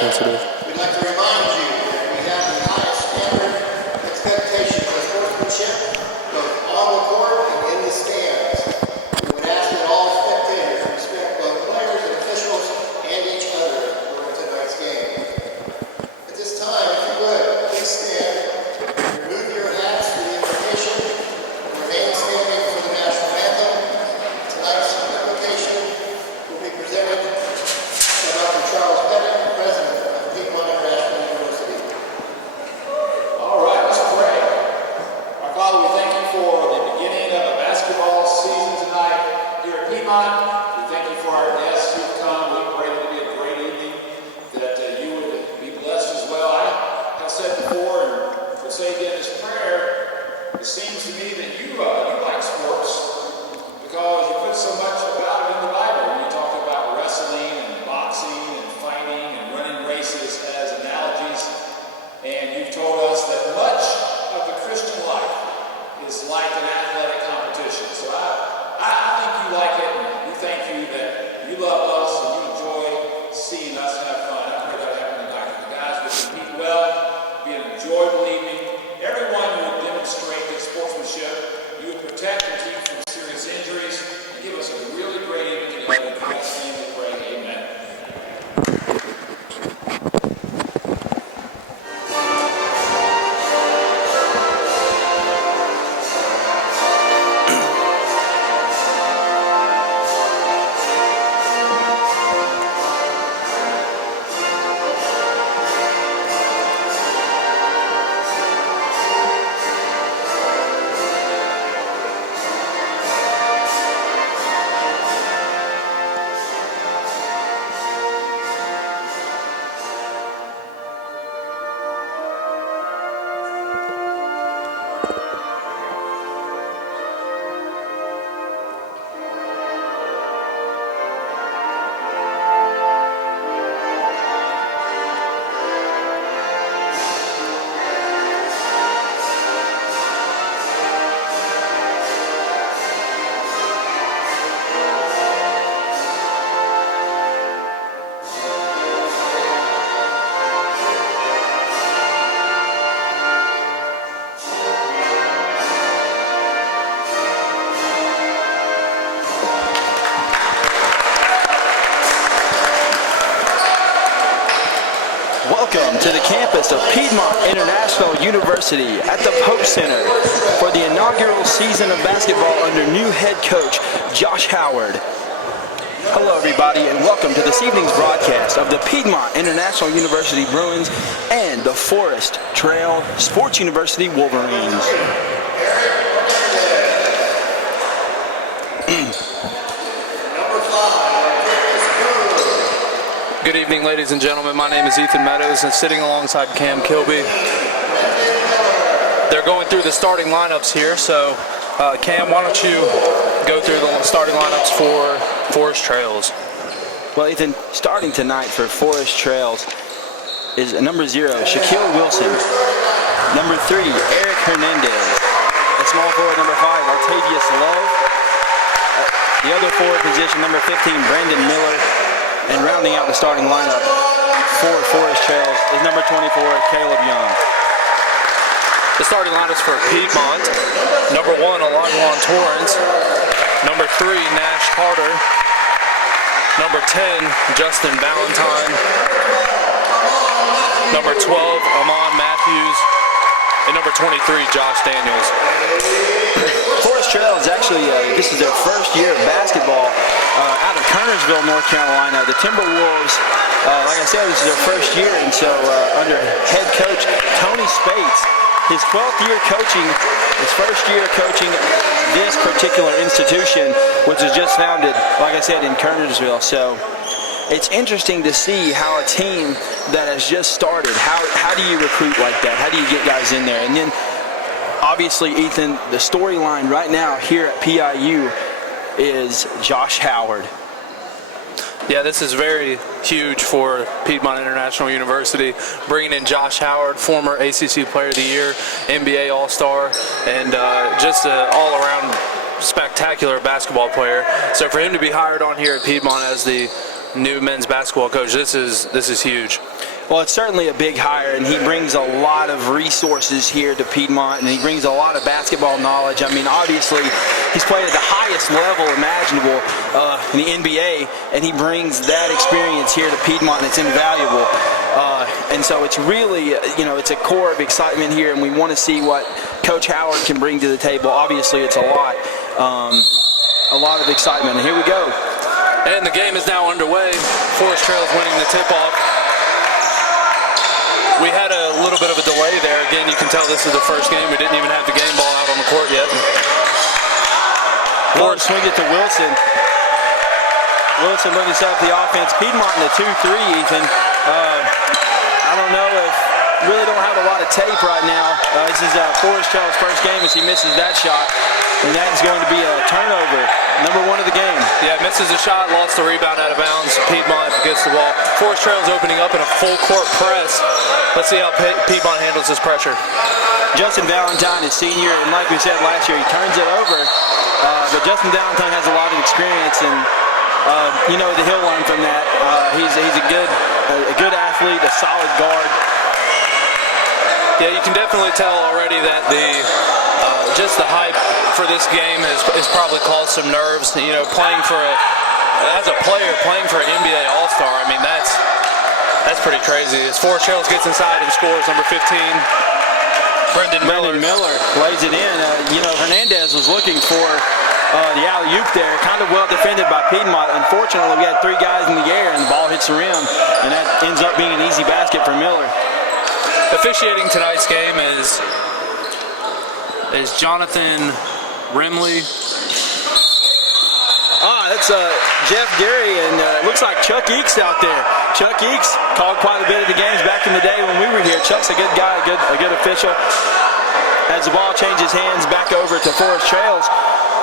sensitive. We'd like to remind you that we have the highest standard expectations of sportsmanship, both on the court and in the stands. We would ask that all spectators respect both players and officials and each other during tonight's game. At this time, if you would, please stand, remove your hats for the invocation, and remain standing for the national anthem. Tonight's invocation will be presented by Dr. Charles Pettit, President of Piedmont International University. All right, let's pray. Our Father, we thank you for the beginning of a basketball season tonight here at Piedmont. We thank you for our guests who have come. We pray that it'll be a great evening, that you would be blessed as well. I have said before, and will say again this prayer, it seems to me that you like sports because you put so much about it in the Bible. When you talk about wrestling and boxing and fighting and running races as analogies, and you've told us that much of the Christian life is like an athletic competition. So I think you like it, and we thank you that you love us and you enjoy seeing us have fun. I pray that happen tonight. The guys would compete well, be an enjoyable evening. Everyone you would demonstrate their sportsmanship. You would protect and keep from serious injuries and give us a really great evening together. In Christ's name we pray. Amen. Welcome to the campus of Piedmont International University at the Pope Center for the inaugural season of basketball under new head coach Josh Howard. Hello everybody and welcome to this evening's broadcast of the Piedmont International University Bruins and the Forrest Trail Sports University Wolverines. Good evening, ladies and gentlemen. My name is Ethan Meadows, and sitting alongside Cam Kilby. They're going through the starting lineups here, so Cam, why don't you go through the starting lineups for Forest Trails? Well, Ethan, starting tonight for Forest Trails is number 0, Shaquille Wilson. Number 3, Eric Hernandez. At small forward, number 5, Artavius Love. The other forward position, number 15, Brandon Miller. And rounding out the starting lineup for Forest Trails is number 24, Caleb Young. The starting lineups for Piedmont: number 1, Olajuwon Torrance. Number 3, Nash Carter. Number 10, Justin Valentine. Number 12, Amon Matthews. And number 23, Josh Daniels. Forest Trails actually, this is their first year of basketball out of Kernersville, North Carolina. The Timberwolves, like I said, this is their first year, and so under head coach Tony Spates, his 12th year coaching, his first year coaching this particular institution, which was just founded, like I said, in Kernersville. So it's interesting to see how a team that has just started, how do you recruit like that? How do you get guys in there? And then obviously, Ethan, the storyline right now here at PIU is Josh Howard. Yeah, this is very huge for Piedmont International University, bringing in Josh Howard, former ACC Player of the Year, NBA All-Star, and just an all-around spectacular basketball player. So for him to be hired on here at Piedmont as the new men's basketball coach. This is huge. Well, it's certainly a big hire, and he brings a lot of resources here to Piedmont, and he brings a lot of basketball knowledge. I mean, obviously, he's played at the highest level imaginable in the NBA, and he brings that experience here to Piedmont, and it's invaluable. And so it's really, it's a core of excitement here, and we want to see what Coach Howard can bring to the table. Obviously, it's a lot of excitement. And here we go. And the game is now underway. Forrest Trails winning the tip-off. We had a little bit of a delay there. Again, you can tell this is the first game. We didn't even have the game ball out on the court yet. Forrest swings it to Wilson. Wilson looking to set up the offense. Piedmont in the 2-3, Ethan. I don't know if really don't have a lot of tape right now. This is Forrest Trails' first game as he misses that shot. And that is going to be a turnover. Number 1 of the game. Yeah, misses a shot, lost the rebound out of bounds. Piedmont gets the ball. Forrest Trails opening up in a full court press. Let's see how Piedmont handles this pressure. Justin Valentine is senior, and like we said last year, he turns it over. But Justin Valentine has a lot of experience, and that he'll learn from that. He's a good athlete, a solid guard. Yeah, you can definitely tell already that just the hype for this game has probably caused some nerves. Playing for as a player, playing for an NBA All-Star, I mean, that's pretty crazy. As Forrest Trails gets inside and scores, number 15, Brendan Miller lays it in. Hernandez was looking for the alley-oop there, kind of well defended by Piedmont. Unfortunately, we had 3 guys in the air, and the ball hits the rim, and that ends up being an easy basket for Miller. Officiating tonight's game is Jonathan Rimley. That's Jeff Gary, and it looks like Chuck Eakes out there. Chuck Eakes called quite a bit of the games back in the day when we were here. Chuck's a good guy, a good official. As the ball changes hands back over to Forrest Trails,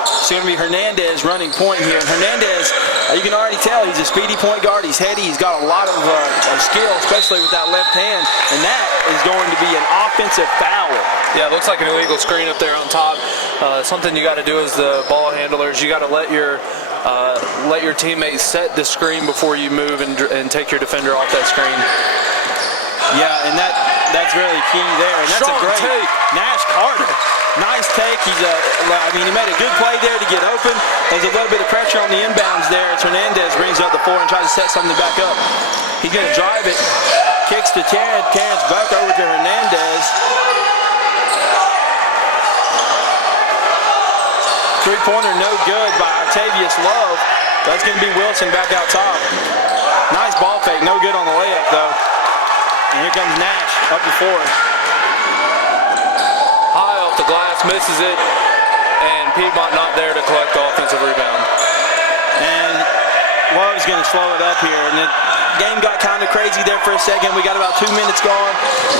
it's going to be Hernandez running point here. And Hernandez, you can already tell he's a speedy point guard. He's heady. He's got a lot of skill, especially with that left hand. And that is going to be an offensive foul. Yeah, it looks like an illegal screen up there on top. Something you got to do as the ball handlers, you got to let your teammates set the screen before you move and take your defender off that screen. Yeah, and that's really key there. And that's Strong a great take. Nash Carter. Nice take. He made a good play there to get open. There's a little bit of pressure on the inbounds there as Hernandez brings up the 4 and tries to set something back up. He's going to drive it. Kicks to Terrence. Terrence back over to Hernandez. Three-pointer no good by Octavius Love. That's going to be Wilson back out top. Nice ball fake. No good on the layup, though. And here comes Nash up the floor. High off the glass, misses it, and Piedmont not there to collect the offensive rebound. And Love's going to slow it up here. And the game got kind of crazy there for a second. We got about 2 minutes gone.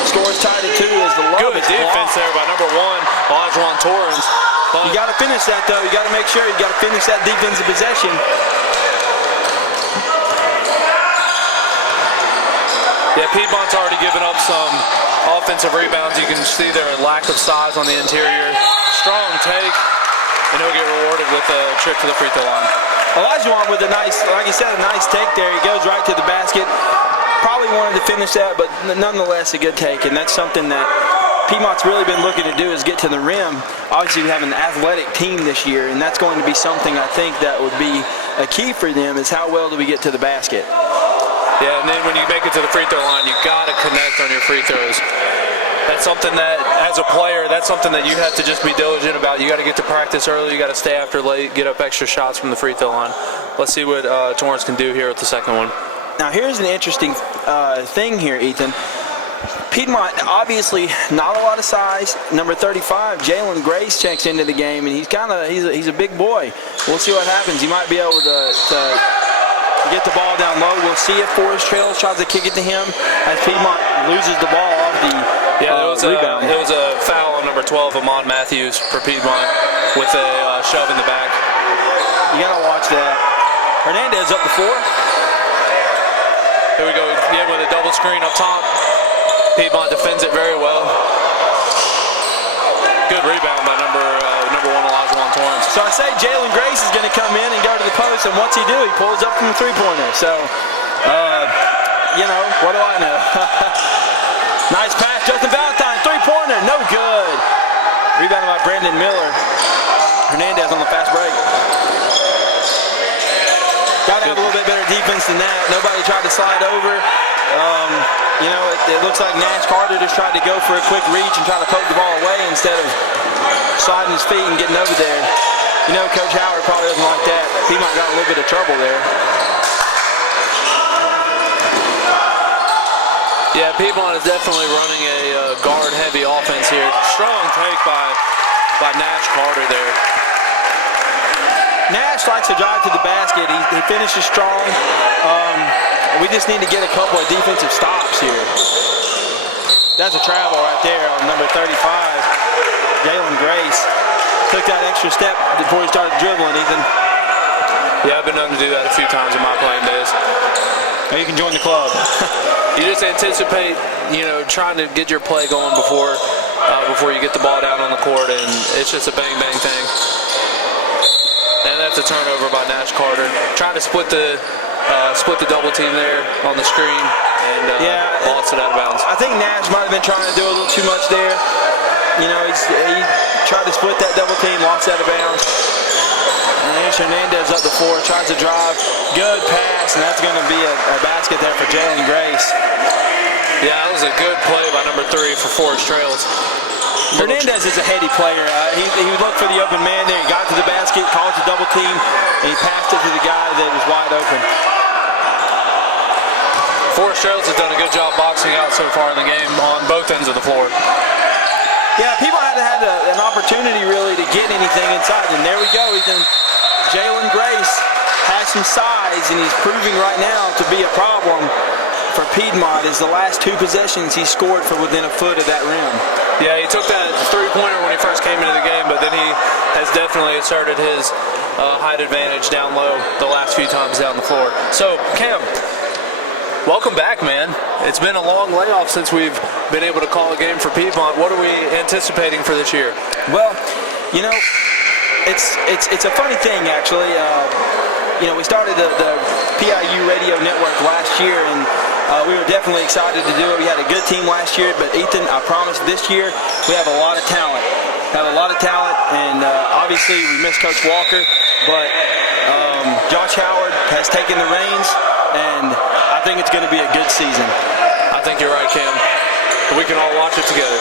Score's tied at 2 as the Love Good is defense blocked. there by number 1, Lajuan Torrens. You got to finish that, though. You got to make sure you got to finish that defensive possession. Yeah, Piedmont's already given up some offensive rebounds. You can see their lack of size on the interior. Strong take, and he'll get rewarded with a trip to the free throw line. Olajuwon with a nice, like you said, a nice take there. He goes right to the basket. Probably wanted to finish that, but nonetheless a good take, and that's something that Piedmont's really been looking to do is get to the rim. Obviously, we have an athletic team this year, and that's going to be something I think that would be a key for them is how well do we get to the basket. Yeah, and then when you make it to the free throw line, you got to connect on your free throws. That's something that, as a player, that's something that you have to just be diligent about. You got to get to practice early. You got to stay after late, get up extra shots from the free throw line. Let's see what Torrance can do here with the second one. Now, here's an interesting thing here, Ethan. Piedmont, obviously, not a lot of size. Number 35, Jalen Grace checks into the game, and he's a big boy. We'll see what happens. He might be able to get the ball down low. We'll see if Forrest Trails tries to kick it to him as Piedmont loses the ball off the rebound. It was a foul on number 12, Amon Matthews, for Piedmont with a shove in the back. You got to watch that. Hernandez up the floor. Here we go again with a double screen up top. Piedmont defends it very well. Good rebound by number 1, Olajuwon Torrance. So I say Jalen Grace is going to come in and go to the post, and what's he do? He pulls up from the three-pointer. So, you know, what do I know? Nice pass, Justin Valentine, three-pointer, no good. Rebounded by Brandon Miller. Hernandez on the fast break. Got to have a little bit better defense than that. Nobody tried to slide over. You know, it looks like Nash Carter just tried to go for a quick reach and try to poke the ball away instead of sliding his feet and getting over there. You know, Coach Howard probably doesn't like that. Piedmont got a little bit of trouble there. Yeah, Piedmont is definitely running a guard-heavy offense here. Strong take by Nash Carter there. Nash likes to drive to the basket. He finishes strong. We just need to get a couple of defensive stops here. That's a travel right there on number 35, Jalen Grace. Took that extra step before he started dribbling, Ethan. Yeah, I've been known to do that a few times in my playing days. Now you can join the club. You just anticipate, you know, trying to get your play going before you get the ball down on the court, and it's just a bang-bang thing. And that's a turnover by Nash Carter. Trying to split the double team there on the screen, and lost it out of bounds. I think Nash might have been trying to do a little too much there. You know, he tried to split that double team, lost it out of bounds. And there's Hernandez up the floor, tries to drive. Good pass, and that's going to be a basket there for Jalen Grace. Yeah, that was a good play by number 3 for Forrest Trails. Hernandez is a heady player. He looked for the open man there. He got to the basket, called the double team, and he passed it to the guy that was wide open. Forrest Trails has done a good job boxing out so far in the game on both ends of the floor. Yeah, people had an opportunity really to get anything inside, and there we go. Jalen Grace has some size, and he's proving right now to be a problem for Piedmont. Is the last 2 possessions he scored for within a foot of that rim. Yeah, he took that three-pointer when he first came into the game, but then he has definitely asserted his height advantage down low the last few times down the floor. So, Cam, welcome back, man. It's been a long layoff since we've been able to call a game for Piedmont. What are we anticipating for this year? Well, you know, it's a funny thing, actually. You know, we started the PIU radio network last year, and we were definitely excited to do it. We had a good team last year, but Ethan, I promise this year we have a lot of talent. And obviously we miss Coach Walker, but Josh Howard has taken the reins, and I think it's going to be a good season. I think you're right, Cam. We can all watch it together.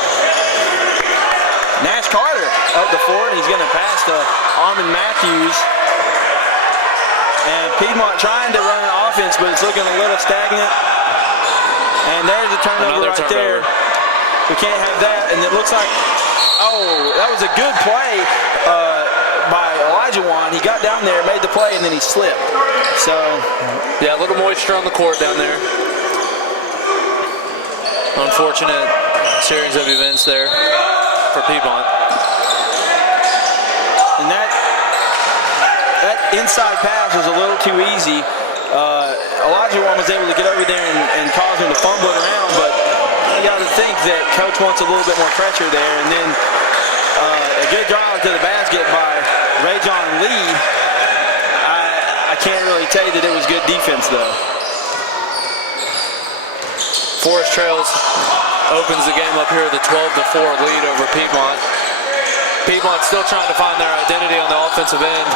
Nash Carter up the floor, and he's going to pass to Armin Matthews. And Piedmont trying to run an offense, but it's looking a little stagnant. And there's a turnover right there. We can't have that. And it looks like, oh, that was a good play by Elijah Wan. He got down there, made the play, and then he slipped. So, yeah, a little moisture on the court down there. Unfortunate series of events there for Piedmont. And that inside pass was a little too easy. Elijah Wan was able to get over there and cause him to fumble it around, but you got to think that Coach wants a little bit more pressure there. And then a good drive to the basket by Ray-John Lee. I can't really tell you that it was good defense, though. Forrest Trails opens the game up here with a 12-4 lead over Piedmont. Piedmont still trying to find their identity on the offensive end.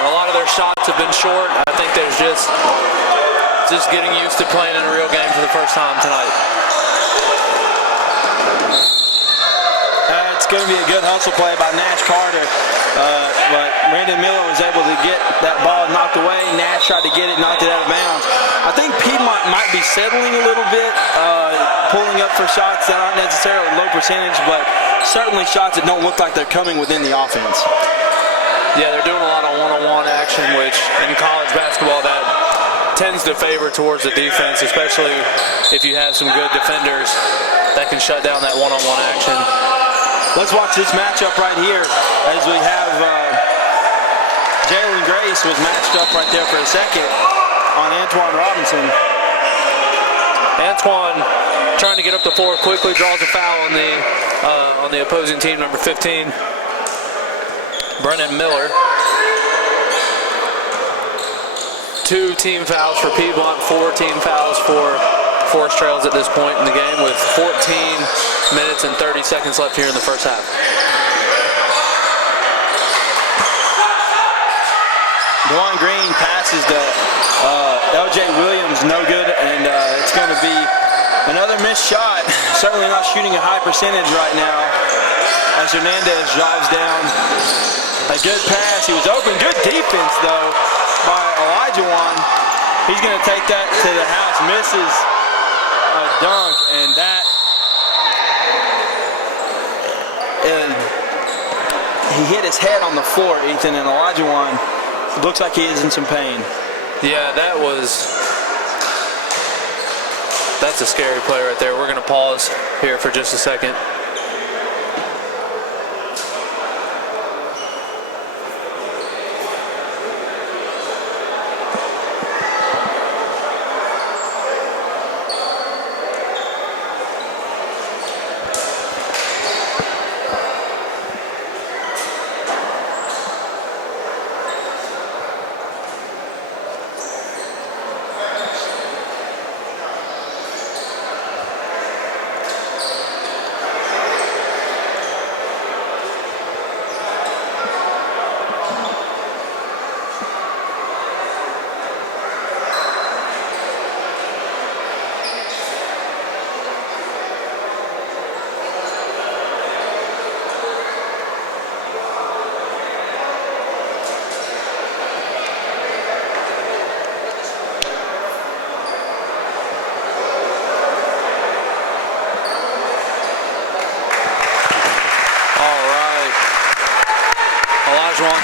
A lot of their shots have been short. I think there's just getting used to playing in a real game for the first time tonight. It's going to be a good hustle play by Nash Carter, but Brandon Miller was able to get that ball knocked away. Nash tried to get it, knocked it out of bounds. I think Piedmont might be settling a little bit, pulling up for shots that aren't necessarily low percentage, but certainly shots that don't look like they're coming within the offense. Yeah, they're doing a lot of one-on-one action, which in college basketball that tends to favor towards the defense, especially if you have some good defenders that can shut down that one-on-one action. Let's watch this matchup right here as we have Jalen Grace was matched up right there for a second on Antoine Robinson. Antoine trying to get up the floor quickly, draws a foul on the opposing team, number 15, Brennan Miller. 2 team fouls for Piedmont, 4 team fouls for Forrest Trails at this point in the game, with 14 minutes and 30 seconds left here in the first half. Dwan Green passes to L.J. Williams, no good, and it's going to be another missed shot. Certainly not shooting a high percentage right now as Hernandez drives down. A good pass. He was open. Good defense, though, by Elijah. He's going to take that to the house. Misses a dunk, and that he hit his head on the floor, Ethan, and Elijah looks like he is in some pain. Yeah, that's a scary play right there. We're going to pause here for just a second.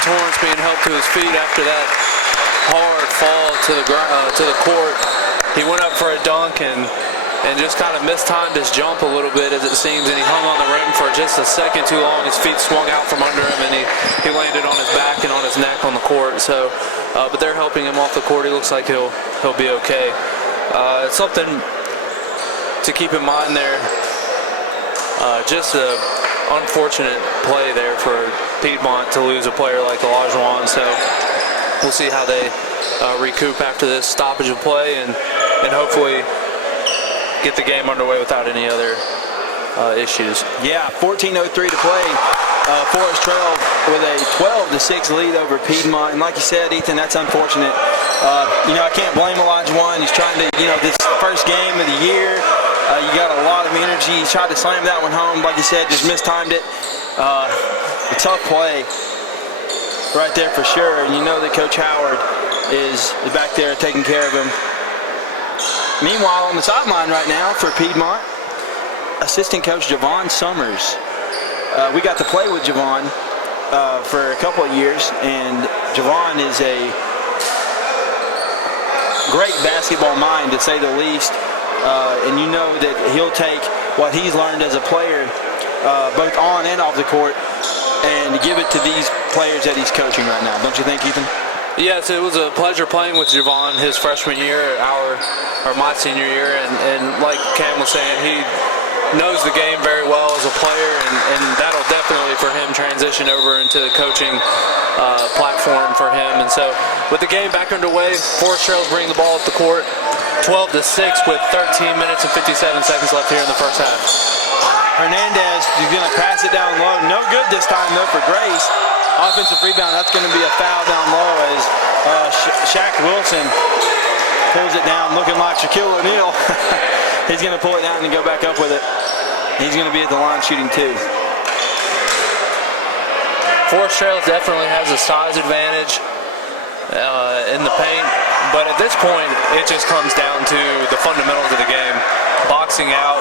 Torrance being helped to his feet after that hard fall to the court. He went up for a dunk and just kind of mistimed his jump a little bit, as it seems, and he hung on the rim for just a second too long. His feet swung out from under him, and he landed on his back and on his neck on the court. So, but they're helping him off the court. He looks like he'll be okay. It's something to keep in mind there. Just a unfortunate play there for Piedmont to lose a player like Olajuwon, so we'll see how they recoup after this stoppage of play and hopefully get the game underway without any other issues. Yeah, 14:03 to play. Forrest Trail with a 12-6 lead over Piedmont, and like you said, Ethan, that's unfortunate. I can't blame Olajuwon. He's trying to, this first game of the year. You got a lot of energy. He tried to slam that one home, like you said, just mistimed it. A tough play right there for sure. And you know that Coach Howard is back there taking care of him. Meanwhile, on the sideline right now for Piedmont, assistant coach Javon Summers. We got to play with Javon for a couple of years, and Javon is a great basketball mind, to say the least. And you know that he'll take what he's learned as a player, both on and off the court, and give it to these players that he's coaching right now. Don't you think, Ethan? Yes, it was a pleasure playing with Javon his freshman year, my senior year, and like Cam was saying, he knows the game very well as a player, and that'll definitely for him transition over into the coaching platform for him. And so with the game back underway, Forrest Trail's bringing the ball up the court, 12-6 with 13 minutes and 57 seconds left here in the first half. Hernandez is going to pass it down low. No good this time, though, for Grace. Offensive rebound. That's going to be a foul down low as Shaq Wilson pulls it down, looking like Shaquille O'Neal. He's going to pull it down and go back up with it. He's going to be at the line shooting 2. Forrest Trails definitely has a size advantage in the paint, but at this point, it just comes down to the fundamentals of the game. Boxing out,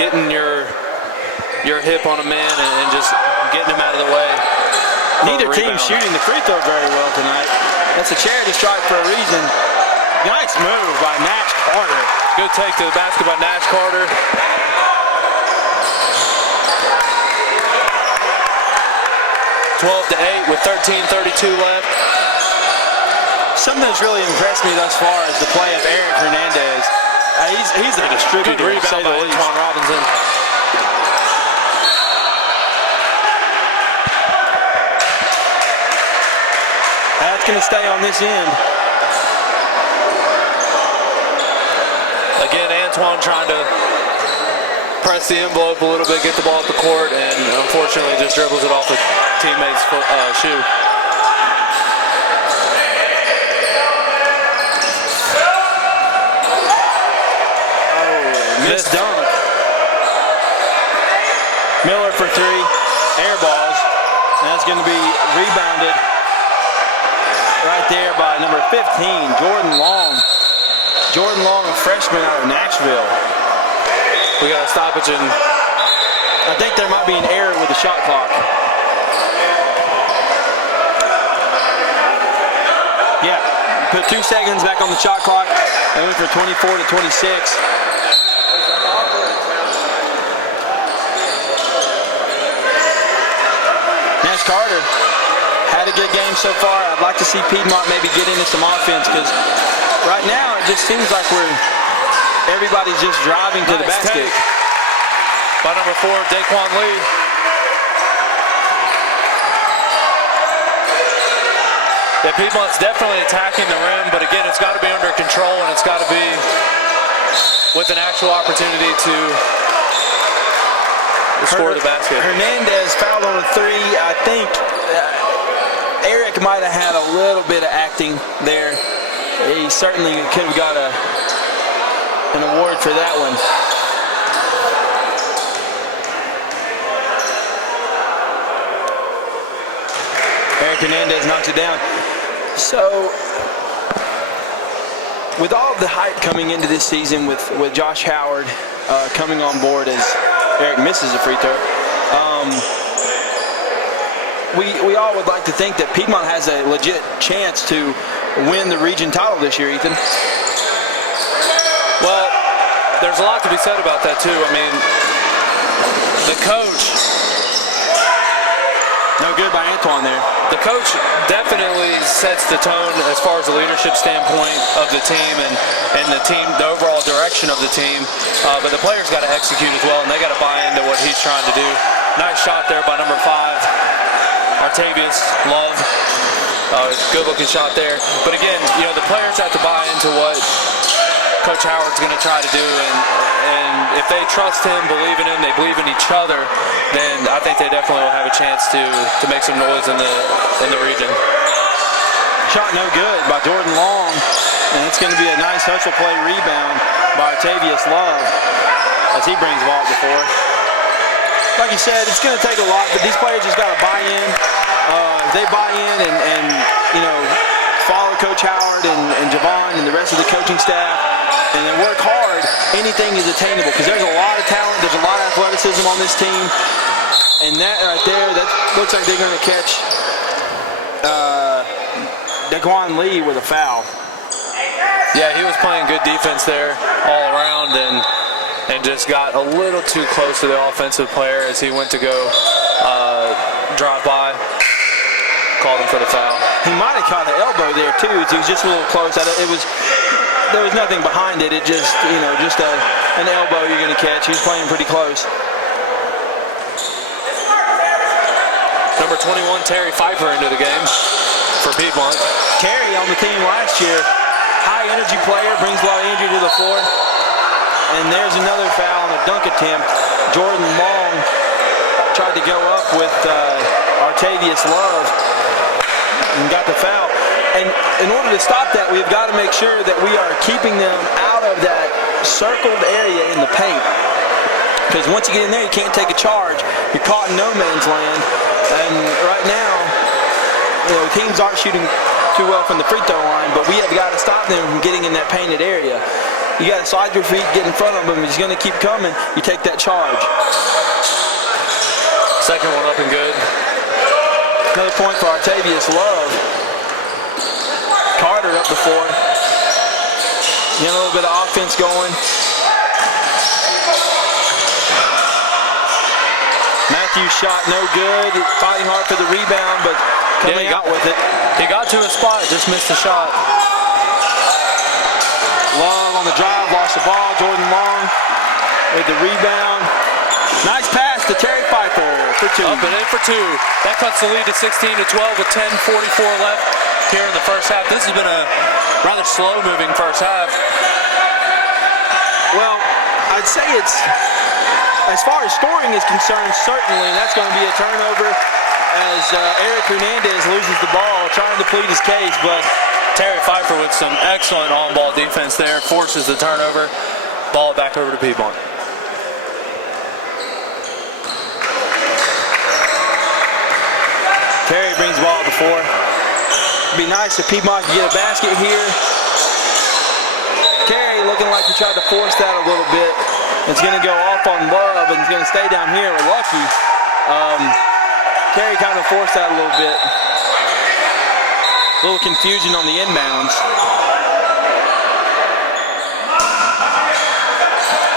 getting your hip on a man and just getting him out of the way. Neither team shooting the free throw very well tonight. That's a charity strike for a reason. Nice move by Nash Carter. Good take to the basket by Nash Carter. (12-8) with 13:32 left. Something that's really impressed me thus far is the play of Eric Hernandez. He's a distributor. Good rebound by Antoine Robinson. That's going to stay on this end. Antoine trying to press the envelope a little bit, get the ball up the court, and unfortunately just dribbles it off the teammate's shoe. Missed dunk. Miller for three, air balls. And that's going to be rebounded right there by number 15, Jordan Long. Jordan Long, a freshman out of Nashville. We got a stoppage in. I think there might be an error with the shot clock. Yeah, put 2 seconds back on the shot clock. And went for 24 to 26. Nash Carter had a good game so far. I'd like to see Piedmont maybe get into some offense because right now it just seems like everybody's just driving to the basket. Take by number 4, Daquan Lee. Yeah, Piedmont's definitely attacking the rim, but again, it's got to be under control and it's got to be with an actual opportunity to score the basket. Hernandez fouled on a 3. I think Eric might have had a little bit of acting there. He certainly could have got an award for that one. Eric Hernandez knocks it down. So, with all the hype coming into this season with Josh Howard coming on board as Eric misses a free throw, we all would like to think that Piedmont has a legit chance to win the region title this year, Ethan. Well, there's a lot to be said about that too. I mean, the coach, no good by Antoine there. The coach definitely sets the tone as far as the leadership standpoint of the team and the overall direction of the team. But the players got to execute as well, and they got to buy into what he's trying to do. Nice shot there by number 5, Artavius Love. Good looking shot there. But again, you know, the players have to buy into what Coach Howard's going to try to do, and if they trust him, believe in him, they believe in each other, then I think they definitely will have a chance to make some noise in the region. Shot no good by Jordan Long, and it's going to be a nice hustle play rebound by Artavius Love as he brings the ball up the floor. Like you said, it's going to take a lot, but these players just got to buy in. They buy in and you know, follow Coach Howard and Javon and the rest of the coaching staff, and then work hard, anything is attainable because there's a lot of talent, there's a lot of athleticism on this team, and that right there, that looks like they're going to catch Daquan Lee with a foul. Yeah, he was playing good defense there all around and just got a little too close to the offensive player as he went to go drive by. Called him for the foul. He might have caught an elbow there too. He was just a little close. There was nothing behind it. It just, you know, just an elbow you're going to catch. He was playing pretty close. Number 21, Terry Pfeiffer into the game for Piedmont. Terry on the team last year, high energy player, brings a lot of energy to the floor. And there's another foul on a dunk attempt. Jordan Long tried to go up with Artavius Love and got the foul. And in order to stop that, we've got to make sure that we are keeping them out of that circled area in the paint. Because once you get in there, you can't take a charge. You're caught in no man's land. And right now, you know, teams aren't shooting too well from the free throw line, but we have got to stop them from getting in that painted area. You got to slide your feet, get in front of him. If he's going to keep coming, you take that charge. Second one up and good. Another point for Artavius Love. Carter up the floor. Getting a little bit of offense going. Matthews shot no good. Fighting hard for the rebound, but coming out with it. He got to his spot, just missed the shot. Long on the drive, lost the ball. Jordan Long with the rebound. Nice pass to Terry Pfeiffer for 2. Up and in for 2. That cuts the lead to 16-12 with 10:44 left here in the first half. This has been a rather slow-moving first half. Well, I'd say it's, as far as scoring is concerned, certainly, and that's going to be a turnover as Eric Hernandez loses the ball, trying to plead his case, but Terry Pfeiffer with some excellent on-ball defense there, forces the turnover. Ball back over to Piedmont. Terry brings the ball to the 4. It'd be nice if Piedmont could get a basket here. Terry looking like he tried to force that a little bit. It's going to go off on Love, and it's going to stay down here. We're lucky. Terry kind of forced that a little bit. A little confusion on the inbounds.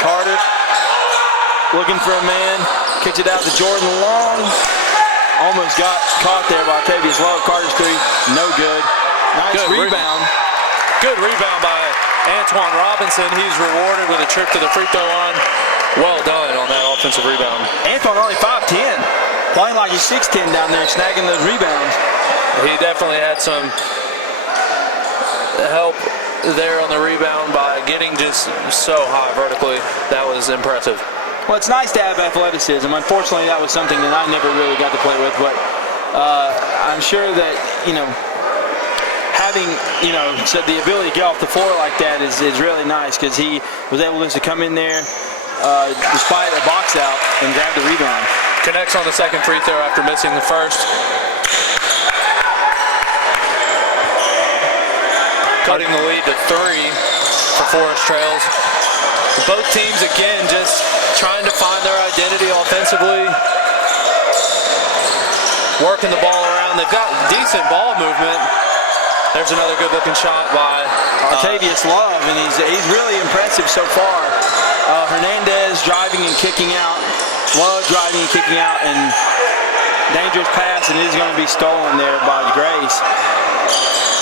Carter looking for a man. Kicks it out to Jordan Long. Almost got caught there by Octavius Love. Carter's 3, no good. Nice rebound. Good rebound by Antoine Robinson. He's rewarded with a trip to the free throw line. Well done on that offensive rebound. Antoine only 5'10", playing like he's 6'10" down there, snagging those rebounds. He definitely had some help there on the rebound by getting just so high vertically. That was impressive. Well, it's nice to have athleticism. Unfortunately, that was something that I never really got to play with, but I'm sure that, having, so the ability to get off the floor like that is really nice, because he was able just to come in there despite a box out and grab the rebound. Connects on the second free throw after missing the first. Cutting the lead to 3 for Forrest Trails. Both teams, again, just trying to find their identity offensively. Working the ball around. They've got decent ball movement. There's another good-looking shot by Octavius Love, and he's really impressive so far. Hernandez driving and kicking out. Love driving and kicking out, and dangerous pass, and it is going to be stolen there by Grace.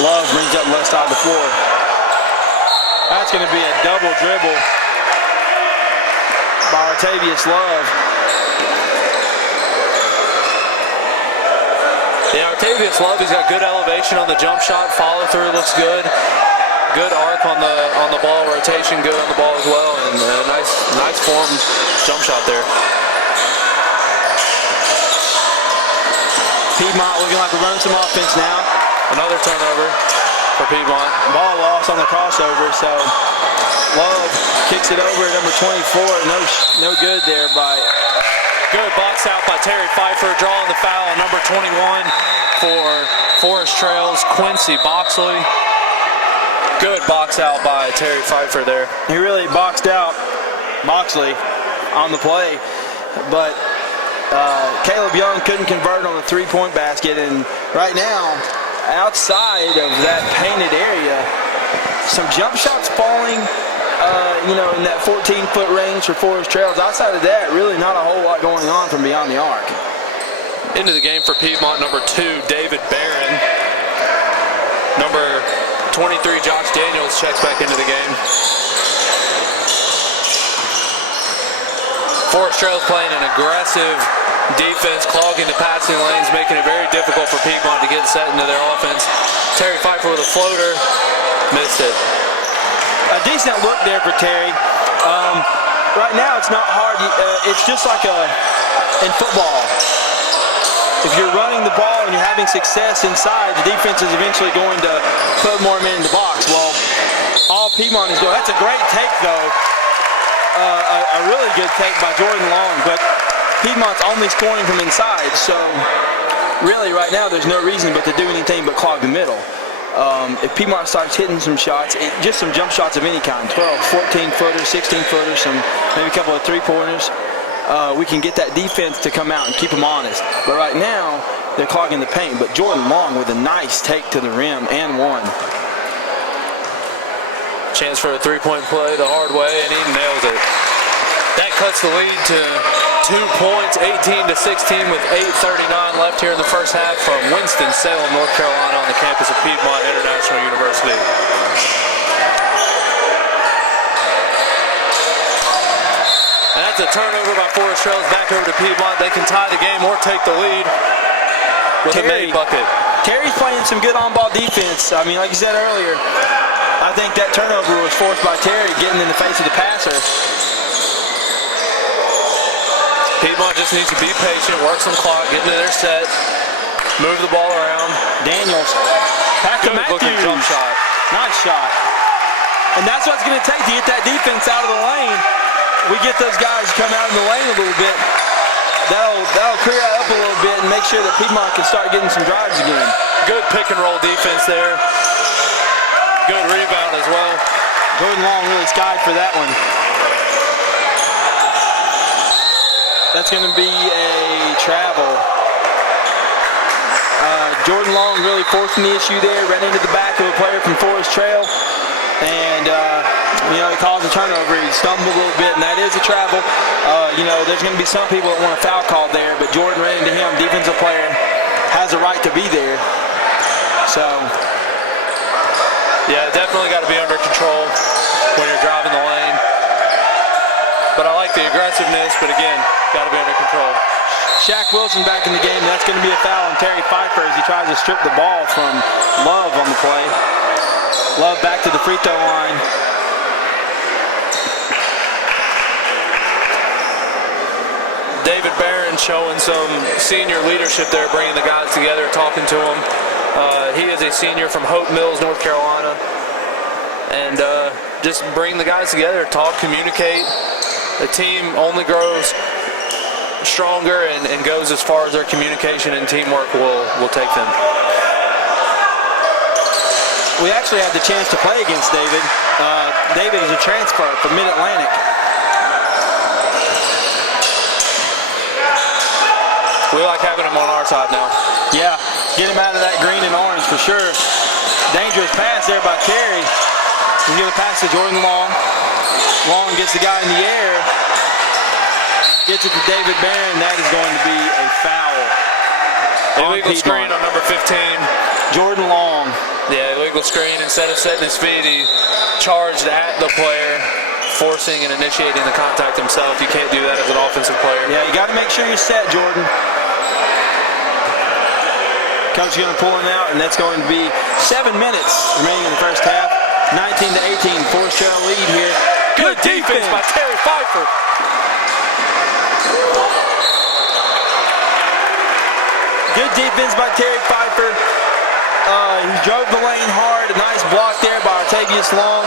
Love brings up left side of the floor. That's going to be a double dribble by Octavius Love. Yeah, Octavius Love, he's got good elevation on the jump shot. Follow through looks good. Good arc on the ball, rotation good on the ball as well, and a nice formed jump shot there. Piedmont looking like we're running some offense now. Another turnover for Piedmont. Ball lost on the crossover, so Love kicks it over at number 24. No good there by. Good box out by Terry Pfeiffer, drawing the foul on number 21 for Forrest Trails, Quincy Boxley. Good box out by Terry Pfeiffer there. He really boxed out Boxley on the play, but Caleb Young couldn't convert on the three-point basket, and right now, outside of that painted area, some jump shots falling, in that 14-foot range for Forrest Trails. Outside of that, really not a whole lot going on from beyond the arc. Into the game for Piedmont, number 2, David Barron. Number 23, Josh Daniels, checks back into the game. Forrest Trails playing an aggressive defense, clogging the passing lanes, making it very difficult for Piedmont to get set into their offense. Terry Pfeiffer with a floater, missed it. A decent look there for Terry. Right now it's not hard. It's just like in football. If you're running the ball and you're having success inside, the defense is eventually going to put more men in the box. Well, all Piedmont is doing. That's a great take, though. A really good take by Jordan Long, but Piedmont's only scoring from inside, so really right now there's no reason but to do anything but clog the middle. If Piedmont starts hitting some shots, just some jump shots of any kind, 12, 14-footers, 16-footers, maybe a couple of three-pointers, we can get that defense to come out and keep them honest. But right now, they're clogging the paint. But Jordan Long with a nice take to the rim and one. Chance for a three-point play the hard way, and he nails it. That cuts the lead to 2 points, 18-16 with 8:39 left here in the first half from Winston-Salem, North Carolina on the campus of Piedmont International University. And that's a turnover by Forrest Trails back over to Piedmont. They can tie the game or take the lead with a made bucket. Terry's playing some good on-ball defense. I mean, like you said earlier, I think that turnover was forced by Terry getting in the face of the passer. Piedmont just needs to be patient, work some clock, get into their set, move the ball around. Daniels. Back to Good looking Matthews. jump shot. Nice shot. And that's what it's going to take to get that defense out of the lane. We get those guys to come out in the lane a little bit. That'll clear it up a little bit and make sure that Piedmont can start getting some drives again. Good pick and roll defense there. Good rebound as well. Jordan Long really skied for that one. That's going to be a travel. Jordan Long really forcing the issue there, ran into the back of a player from Forrest Trail, and he caused a turnover. He stumbled a little bit, and that is a travel. There's going to be some people that want a foul call there, but Jordan ran into him. Defensive player has a right to be there. So, yeah, definitely got to be under control when you're driving the lane. But I like the aggressiveness, but again, got to be under control. Shaq Wilson back in the game. That's going to be a foul on Terry Pfeiffer as he tries to strip the ball from Love on the play. Love back to the free throw line. David Barron showing some senior leadership there, bringing the guys together, talking to them. He is a senior from Hope Mills, North Carolina. And just bring the guys together, talk, communicate. The team only grows stronger and goes as far as their communication and teamwork will take them. We actually had the chance to play against David. David is a transfer from Mid-Atlantic. We like having him on our side now. Yeah, get him out of that green and orange for sure. Dangerous pass there by Terry. He's going to pass to Jordan Long. Long gets the guy in the air. Gets it to David Barron. That is going to be a foul. Illegal screen on number 15. Jordan Long. Yeah, illegal screen. Instead of setting his feet, he charged at the player, forcing and initiating the contact himself. You can't do that as an offensive player. Yeah, you got to make sure you're set, Jordan. Coach is going to pull him out, and that's going to be 7 minutes remaining in the first half. 19-18, Forrest Trail lead here. Good defense by Terry Pfeiffer. Good defense by Terry Pfeiffer. He drove the lane hard. A nice block there by Artavius Long.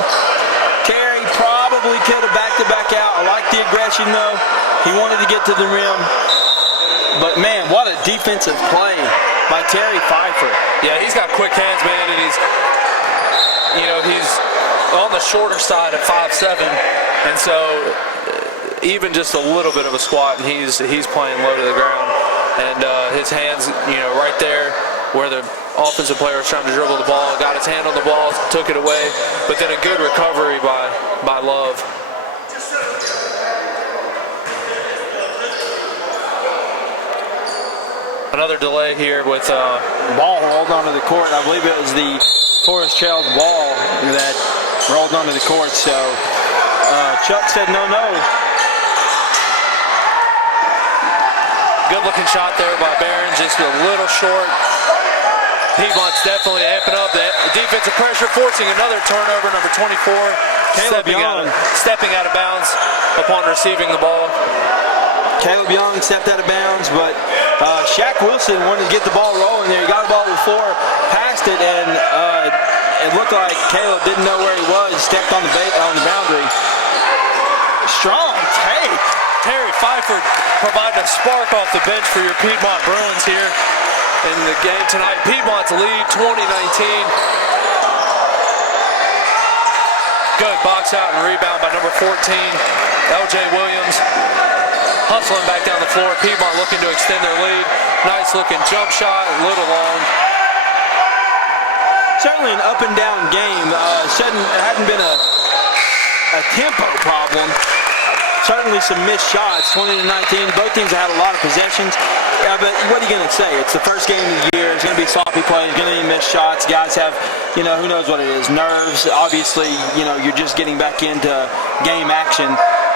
Terry probably could have backed it back out. I like the aggression, though. He wanted to get to the rim. But, man, what a defensive play by Terry Pfeiffer. Yeah, he's got quick hands, man, and he's on the shorter side at 5'7", and so even just a little bit of a squat, and he's playing low to the ground. And his hands, right there where the offensive player was trying to dribble the ball, got his hand on the ball, took it away, but then a good recovery by Love. Another delay here with ball rolled onto the court. I believe it was the Forrest Trail's ball that rolled onto the court. So Chuck said no. Good looking shot there by Barron, just a little short. Piedmont's definitely amping up that defensive pressure, forcing another turnover. Number 24, stepping out of bounds upon receiving the ball. Caleb Young stepped out of bounds, but Shaq Wilson wanted to get the ball rolling there. He got the ball before, passed it, and it looked like Caleb didn't know where he was. Stepped on the boundary. Strong take. Terry Pfeiffer providing a spark off the bench for your Piedmont Bruins here in the game tonight. Piedmont's lead, 20-19. Good box out and rebound by number 14, LJ Williams. Hustling back down the floor. Piedmont looking to extend their lead. Nice looking jump shot, a little long. Certainly an up and down game. It hadn't been a tempo problem. Certainly some missed shots, 20-19. Both teams have had a lot of possessions. But what are you going to say? It's the first game of the year. It's going to be sloppy play. It's going to be missed shots. Guys have, who knows what it is, nerves. Obviously, you're just getting back into game action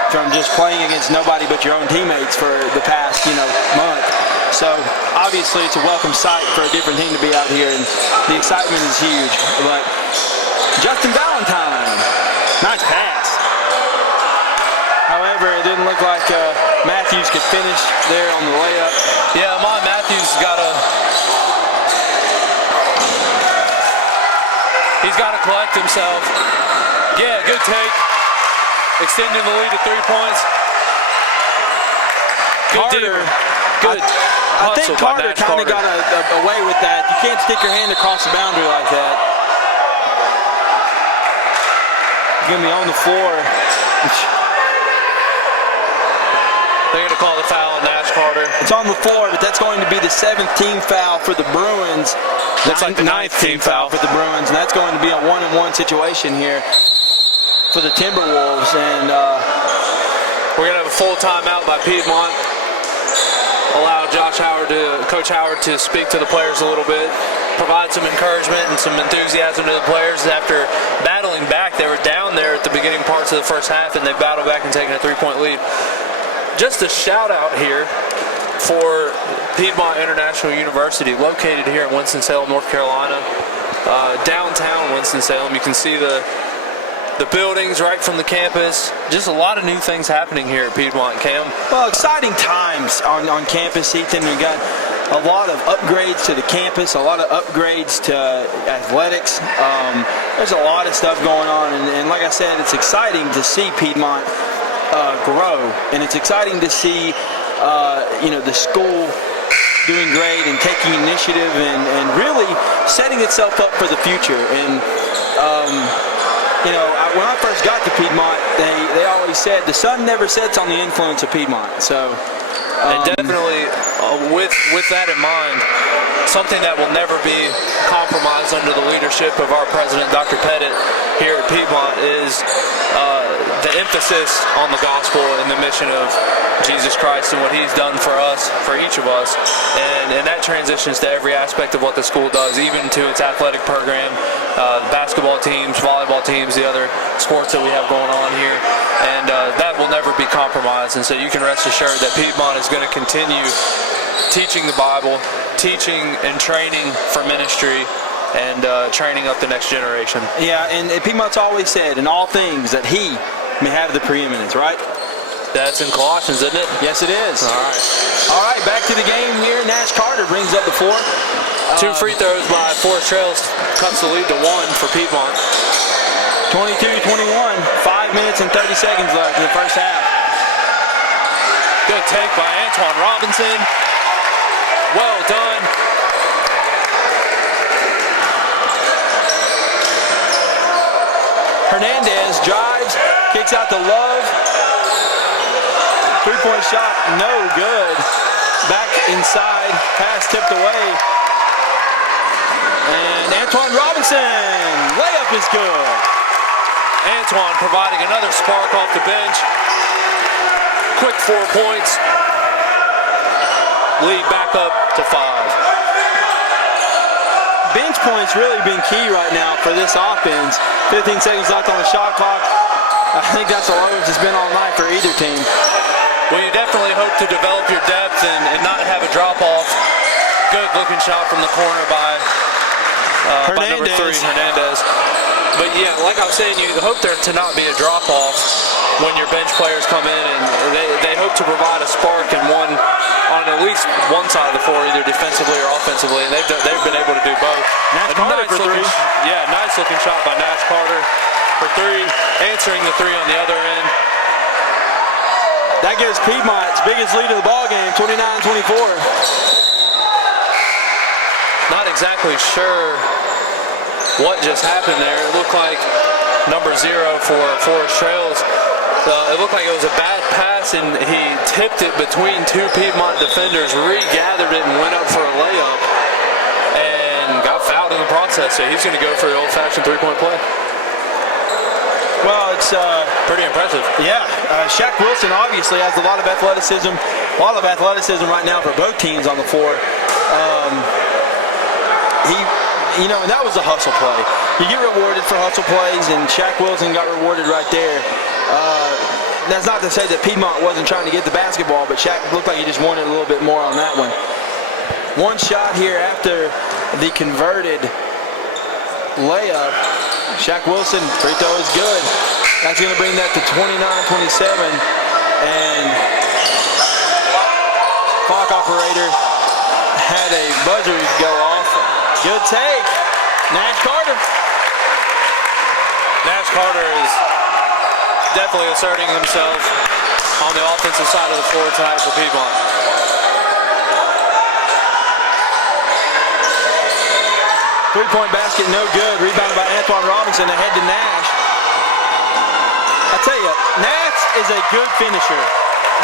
from just playing against nobody but your own teammates for the past, month. So, obviously, it's a welcome sight for a different team to be out here, and the excitement is huge. But Justin Valentine, nice pass. However, it didn't look like Matthews could finish there on the layup. Yeah, Amon Matthews he's got to collect himself. Yeah, good take. Extending the lead to 3 points. Good Carter, good. I think Carter kind of got away with that. You can't stick your hand across the boundary like that. He's going to be on the floor. They're going to call the foul on Nash Carter. It's on the floor, but that's going to be the 7th team foul for the Bruins. Looks like the 9th team foul for the Bruins, and that's going to be a 1-on-1 situation here for the Timberwolves. And we're going to have a full timeout by Piedmont. Allow Coach Howard to speak to the players a little bit, provide some encouragement and some enthusiasm to the players. After battling back, they were down there at the beginning parts of the first half, and they battled back and taken a 3-point lead. Just a shout out here for Piedmont International University, located here in Winston-Salem, North Carolina, downtown Winston-Salem. You can see the buildings right from the campus. Just a lot of new things happening here at Piedmont, Cam. Well, exciting times on campus, Ethan. We got a lot of upgrades to the campus, a lot of upgrades to athletics. There's a lot of stuff going on, and like I said, it's exciting to see Piedmont grow, and it's exciting to see the school doing great and taking initiative and really setting itself up for the future. And when I first got to Piedmont, they always said the sun never sets on the influence of Piedmont. So and definitely with that in mind, something that will never be compromised under the leadership of our president, Dr. Pettit, here at Piedmont is the emphasis on the gospel and the mission of Jesus Christ and what he's done for us, for each of us. And that transitions to every aspect of what the school does, even to its athletic program, basketball teams, volleyball teams, the other sports that we have going on here. And that will never be compromised. And so you can rest assured that Piedmont is going to continue teaching the Bible, teaching and training for ministry, and training up the next generation. Yeah, and Piedmont's always said in all things that he may have the preeminence, right? That's in Colossians, isn't it? Yes, it is. All right, back to the game here. Nash Carter brings up the floor. 2 free throws by Forrest cuts the lead to 1 for Piedmont. 22-21, 5 minutes and 30 seconds left in the first half. Good take by Antoine Robinson. Well done. Hernandez drives, kicks out to Love. 3-point shot, no good. Back inside, pass tipped away. And Antoine Robinson, layup is good. Antoine providing another spark off the bench. Quick 4 points. Lead back up to 5. Bench points really been key right now for this offense. 15 seconds left on the shot clock. I think that's the lowest it's been all night for either team. Well, you definitely hope to develop your depth and not have a drop-off. Good looking shot from the corner by number 3, Hernandez. But yeah, like I was saying, you hope there to not be a drop-off when your bench players come in, and they hope to provide a spark on at least one side of the floor, either defensively or offensively, and they've been able to do both. Nash Carter for 3. Nice looking shot by Nash Carter for 3, answering the 3 on the other end. That gives Piedmont its biggest lead of the ball game, 29-24. Not exactly sure what just happened there. It looked like number 0 for Forrest Trails. It looked like it was a bad pass, and he tipped it between 2 Piedmont defenders, regathered it, and went up for a layup, and got fouled in the process. So he's going to go for the old-fashioned 3-point play. Well, it's pretty impressive. Yeah, Shaq Wilson obviously has a lot of athleticism right now for both teams on the floor. And that was a hustle play. You get rewarded for hustle plays, and Shaq Wilson got rewarded right there. That's not to say that Piedmont wasn't trying to get the basketball, but Shaq looked like he just wanted a little bit more on that one. One shot here after the converted layup. Shaq Wilson, free throw is good. That's going to bring that to 29-27. And clock operator had a buzzer go off. Good take. Nash Carter. Nash Carter is definitely asserting himself on the offensive side of the floor tonight for Piedmont. Three-point basket, no good. Rebounded by Antoine Robinson, ahead to Nash. I tell you, Nash is a good finisher.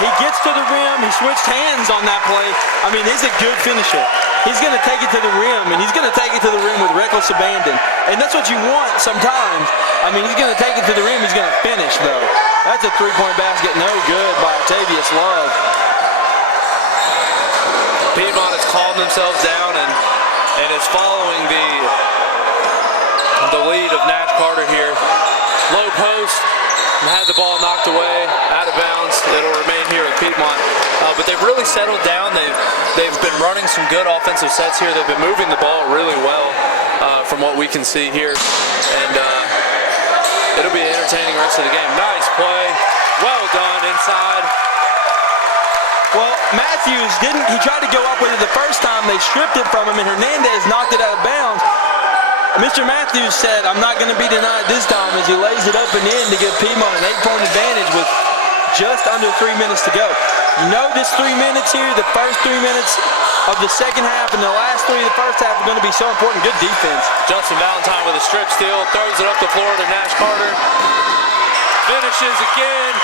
He gets to the rim. He switched hands on that play. I mean, he's a good finisher. He's going to take it to the rim, and he's going to take it to the rim with reckless abandon. And that's what you want sometimes. I mean, he's going to take it to the rim. He's going to finish, though. That's a three-point basket, no good by Octavius Love. Piedmont has calmed themselves down and is following the lead of Nash Carter here. Low post, had the ball knocked away, out of bounds. It'll remain here at Piedmont. But they've really settled down. They've been running some good offensive sets here. They've been moving the ball really well from what we can see here. And it'll be an entertaining rest of the game. Nice play. Well done inside. Well, Matthews didn't. He tried to go up with it the first time. They stripped it from him, and Hernandez knocked it out of bounds. Mr. Matthews said, "I'm not going to be denied this time," as he lays it open in to give Piedmont an 8-point advantage with just under 3 minutes to go. You know, this 3 minutes here, the first 3 minutes of the second half and the last 3 of the first half are going to be so important. Good defense. Justin Valentine with a strip steal, throws it up the floor to Nash Carter. Finishes again.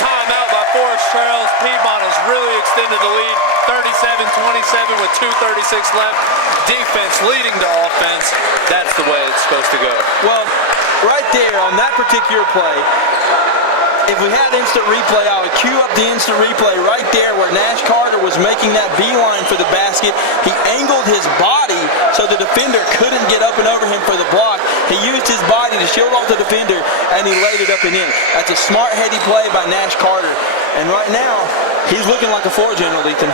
Timeout by Forrest Trails. Piedmont has really extended the lead. 37-27 with 2:36 left. Defense leading to offense. That's the way it's supposed to go. Well, right there on that particular play, if we had instant replay, I would cue up the instant replay right there where Nash Carter was making that beeline for the basket. He angled his body so the defender couldn't get up and over him for the block. He used his body to shield off the defender, and he laid it up and in. That's a smart, heady play by Nash Carter. And right now, he's looking like a floor general, Ethan.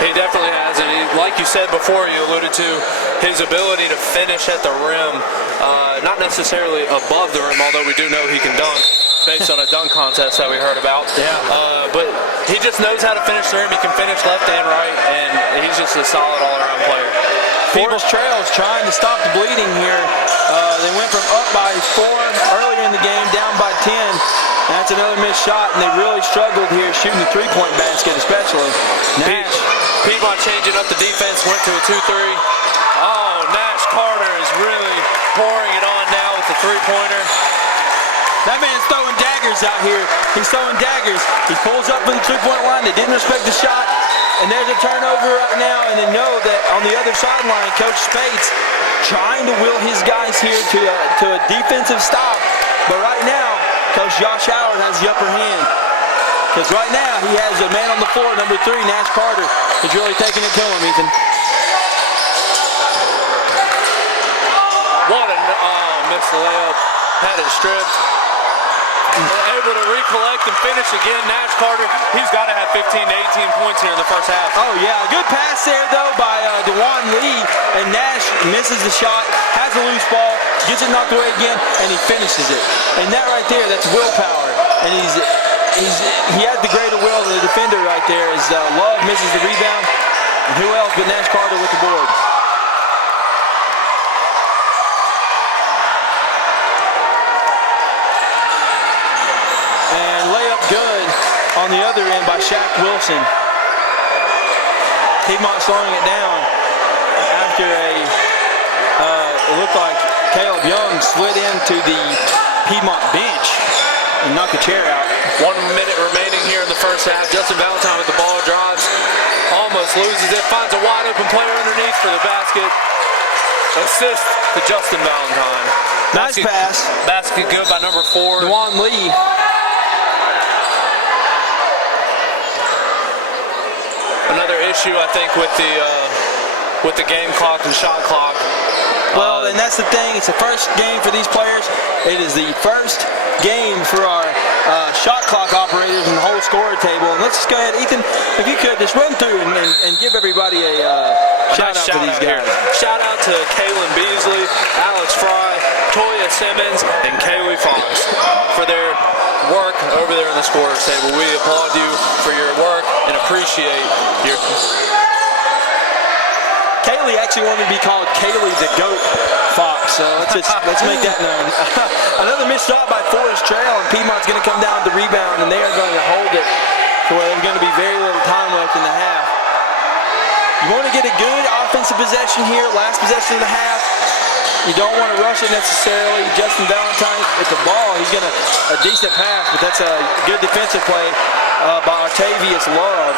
He definitely has, and like you said before, you alluded to his ability to finish at the rim, not necessarily above the rim, although we do know he can dunk, based on a dunk contest that we heard about. Yeah. But he just knows how to finish the rim. He can finish left and right, and he's just a solid all-around player. Forrest Trails trying to stop the bleeding here. They went from up by 4 earlier in the game, down by 10. That's another missed shot, and they really struggled here shooting the three-point basket, especially. Nash. Piedmont changing up the defense, went to a 2-3. Oh, Nash Carter is really pouring it on now with the three-pointer. That man's throwing daggers out here. He's throwing daggers. He pulls up in the three-point line. They didn't respect the shot. And there's a turnover right now, and they know that on the other sideline, Coach Spates trying to will his guys here to a defensive stop. But right now, Coach Josh Howard has the upper hand. Because right now, he has a man on the floor, number 3, Nash Carter. He's really taking it to him, Ethan. What a missed the layup. Had it stripped. Able to recollect and finish again. Nash Carter, he's got to have 15 to 18 points here in the first half. Oh, yeah. A good pass there, though, by DeJuan Lee. And Nash misses the shot, has a loose ball, gets it knocked away again, and he finishes it. And that right there, that's willpower. And he has the greater will than the defender right there as Love misses the rebound. And who else but Nash Carter with the board. And layup good on the other end by Shaq Wilson. Piedmont slowing it down after it looked like Caleb Young slid into the Piedmont bench and knocked a chair out. 1 minute remaining here in the first half. Justin Valentine with the ball, drives, almost loses it, finds a wide open player underneath for the basket. Assist to Justin Valentine. Nice pass. Basket good by number 4. DeJuan Lee. Another issue, I think, with the game clock and shot clock. Well, and that's the thing. It's the first game for these players. It is the first game for our shot clock operators in the whole scorer table. And let's just go ahead, Ethan, if you could, just run through and give everybody a shout out to these guys. Shout out to Kalen Beasley, Alex Fry, Toya Simmons and Kaylee Forrest for their work over there in the scorer's table. We applaud you for your work and appreciate your... Kaylee actually wanted to be called Kaylee the Goat Fox, so let's make that known. Another missed shot by Forrest Trail, and Piedmont's going to come down with the rebound, and they are going to hold it to where there's going to be very little time left in the half. You want to get a good offensive possession here, last possession of the half. You don't want to rush it necessarily. Justin Valentine with the ball, he's going to a decent pass, but that's a good defensive play by Octavius Love.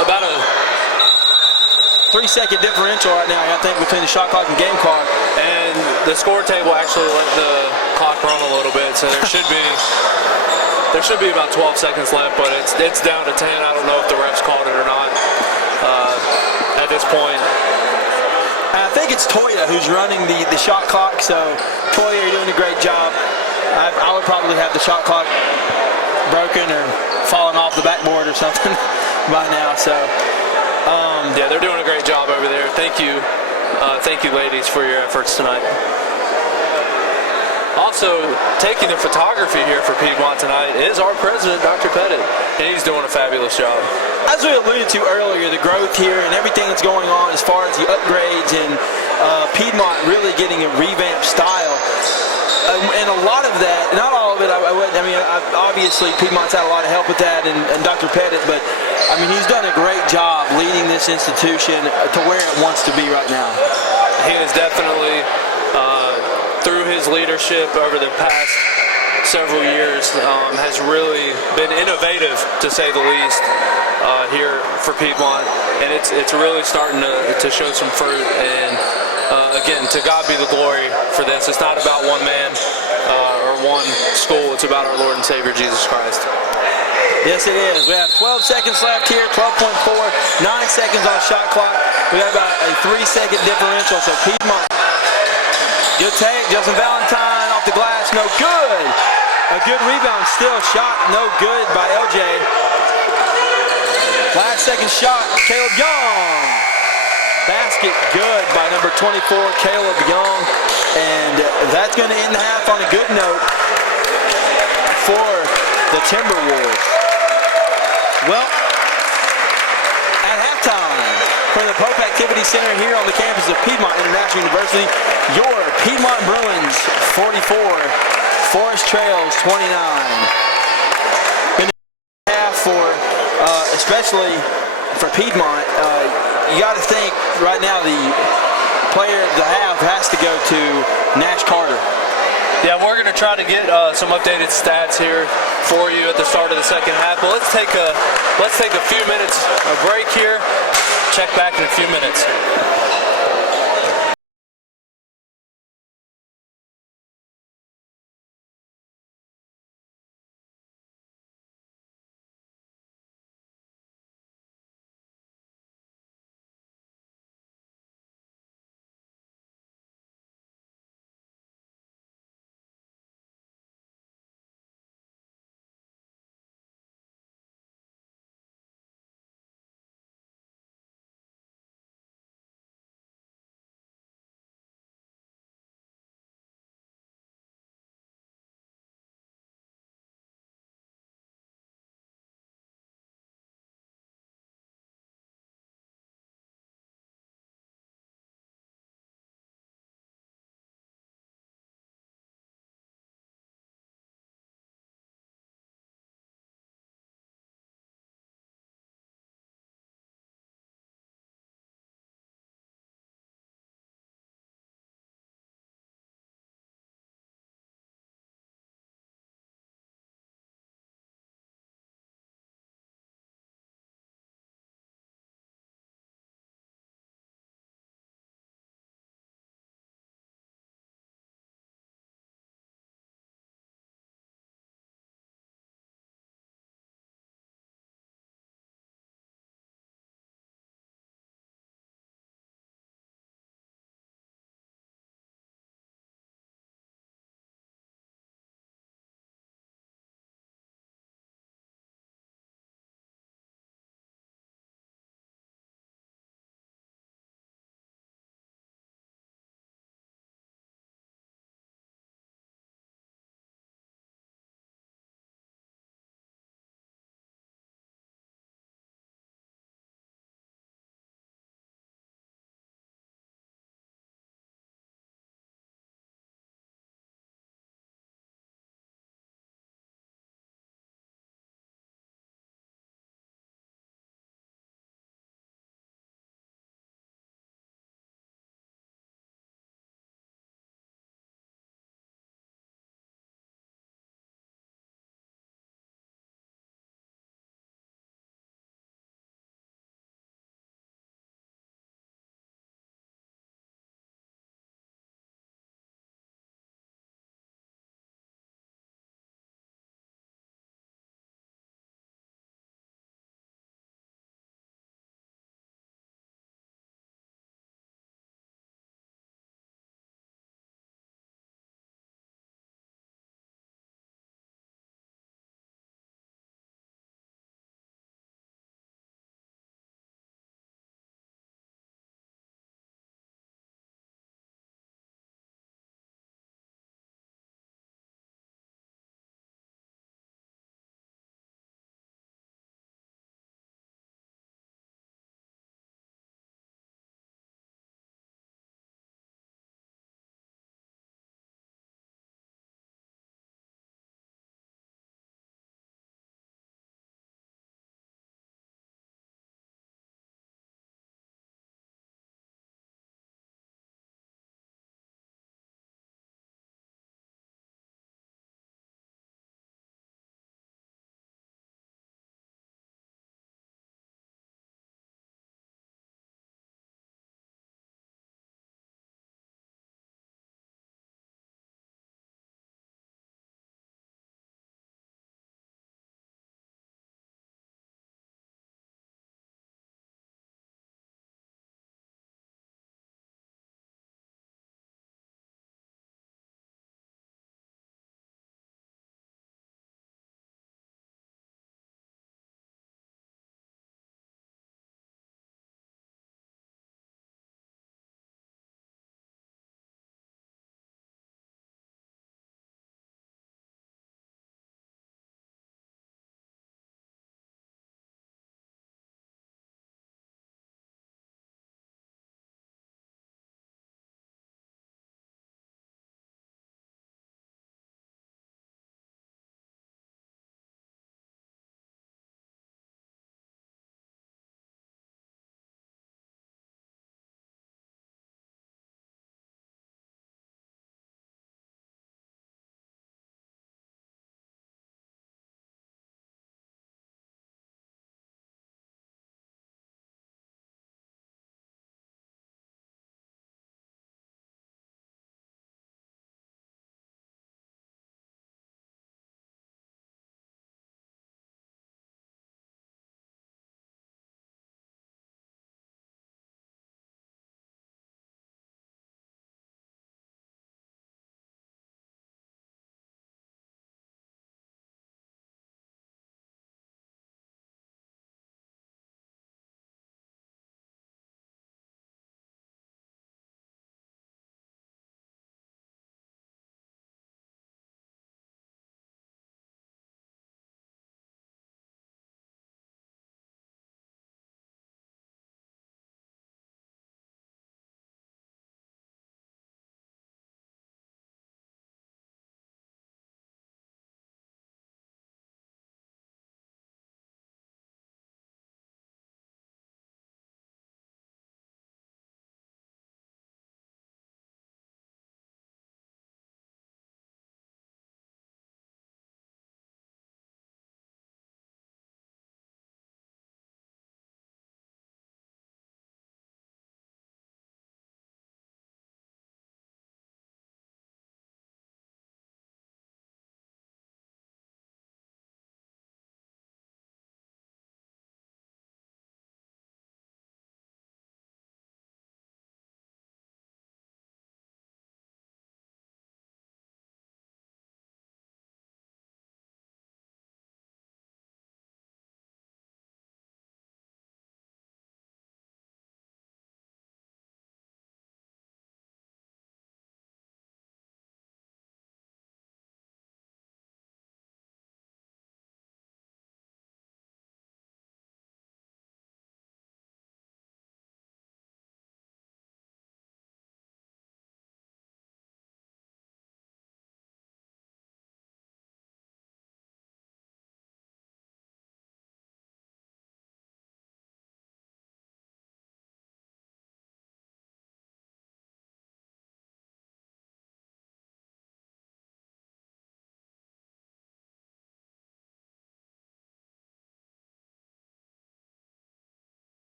About a 3-second differential right now, I think, between the shot clock and game clock. And the score table actually let the clock run a little bit, so there should be about 12 seconds left, but it's down to 10. I don't know if the refs called it or not at this point. I think it's Toya who's running the shot clock, so Toya, you're doing a great job. I would probably have the shot clock broken or falling off the backboard or something by now, so... yeah, they're doing a great job over there. Thank you, ladies, for your efforts tonight. Also, taking the photography here for Piedmont tonight is our president, Dr. Pettit, and he's doing a fabulous job. As we alluded to earlier, the growth here and everything that's going on as far as the upgrades and Piedmont really getting a revamped style. And a lot of that, not all of it, obviously Piedmont's had a lot of help with that and Dr. Pettit, but I mean, he's done a great job leading this institution to where it wants to be right now. He is definitely, through his leadership over the past several years, has really been innovative, to say the least, here for Piedmont, and it's really starting to show some fruit. And again, to God be the glory for this. It's not about one man or one school. It's about our Lord and Savior Jesus Christ. Yes, it is. We have 12 seconds left here, 12.4, 9 seconds on shot clock. We got about a 3-second differential, so Piedmont. Good take, Justin Valentine off the glass, no good. A good rebound, still shot, no good by LJ. Last second shot, Caleb Young. Basket good by number 24, Caleb Young. And that's going to end the half on a good note for the Timberwolves. Well, at halftime from the Pope Activity Center here on the campus of Piedmont International University, your Piedmont Bruins 44, Forrest Trails 29. In the half for, especially for Piedmont, you got to think right now the player of the half has to go to Nash Carter. Yeah, we're going to try to get some updated stats here for you at the start of the second half. But let's take a few minutes of break here. Check back in a few minutes.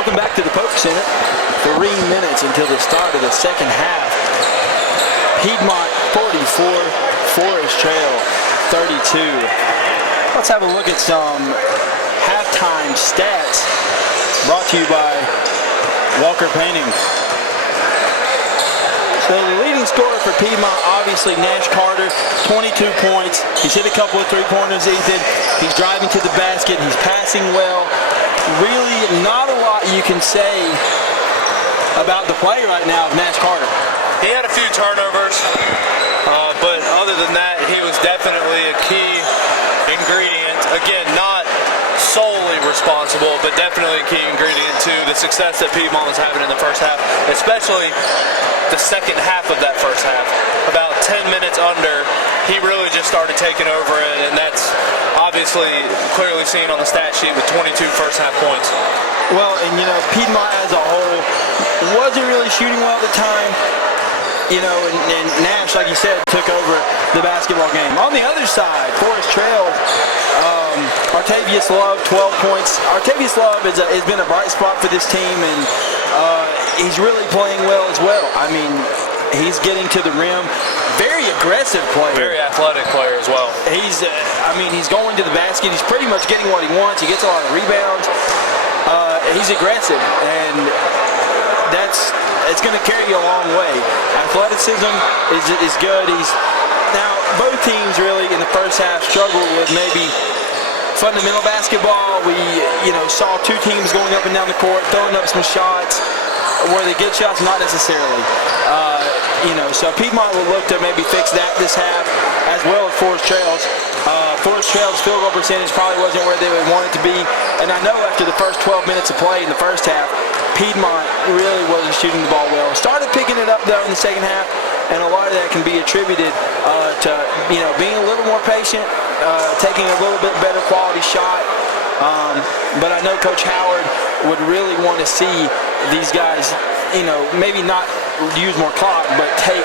Welcome back to the Poker Center. 3 minutes until the start of the second half. Piedmont 44, Forrest Trail 32. Let's have a look at some halftime stats brought to you by Walker Painting. So the leading scorer for Piedmont, obviously Nash Carter, 22 points. He's hit a couple of three-pointers, Ethan. He's driving to the basket. He's passing well. Really not a lot you can say about the play right now of Nash Carter. He had a few turnovers, but other than that, he was definitely a key ingredient. Again, not solely responsible, but definitely a key ingredient to the success that Piedmont was having in the first half, especially the second half of that first half. About 10 minutes under, he really just started taking over it, and that's obviously clearly seen on the stat sheet with 22 first half points. Well, and Piedmont as a whole wasn't really shooting well at the time. And Nash, like you said, took over the basketball game. On the other side, Forrest Trail, Artavius Love, 12 points. Artavius Love has been a bright spot for this team, and he's really playing well as well. I mean, he's getting to the rim. Very aggressive player. Very athletic player as well. He's going to the basket. He's pretty much getting what he wants. He gets a lot of rebounds. He's aggressive, and it's going to carry you a long way. Athleticism is good. Now both teams really in the first half struggled with maybe fundamental basketball. We saw two teams going up and down the court, throwing up some shots. Were they good shots? Not necessarily. So Piedmont will look to maybe fix that this half, as well as Forrest Trail's. Forrest Trail's field goal percentage probably wasn't where they would want it to be. And I know after the first 12 minutes of play in the first half, Piedmont really wasn't shooting the ball well. Started picking it up though in the second half, and a lot of that can be attributed to being a little more patient, taking a little bit better quality shot. But I know Coach Howard would really want to see these guys, maybe not use more clock, but take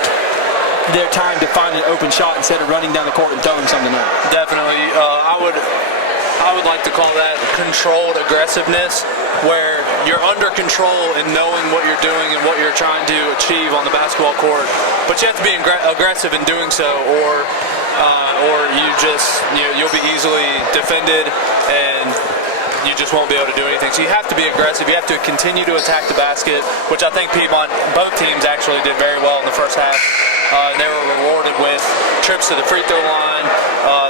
their time to find an open shot instead of running down the court and throwing something up. Definitely. I would like to call that controlled aggressiveness, where you're under control and knowing what you're doing and what you're trying to achieve on the basketball court, but you have to be aggressive in doing so, or you'll be easily defended and you just won't be able to do anything. So you have to be aggressive. You have to continue to attack the basket, which I think Piedmont, both teams actually did very well in the first half. They were rewarded with trips to the free throw line.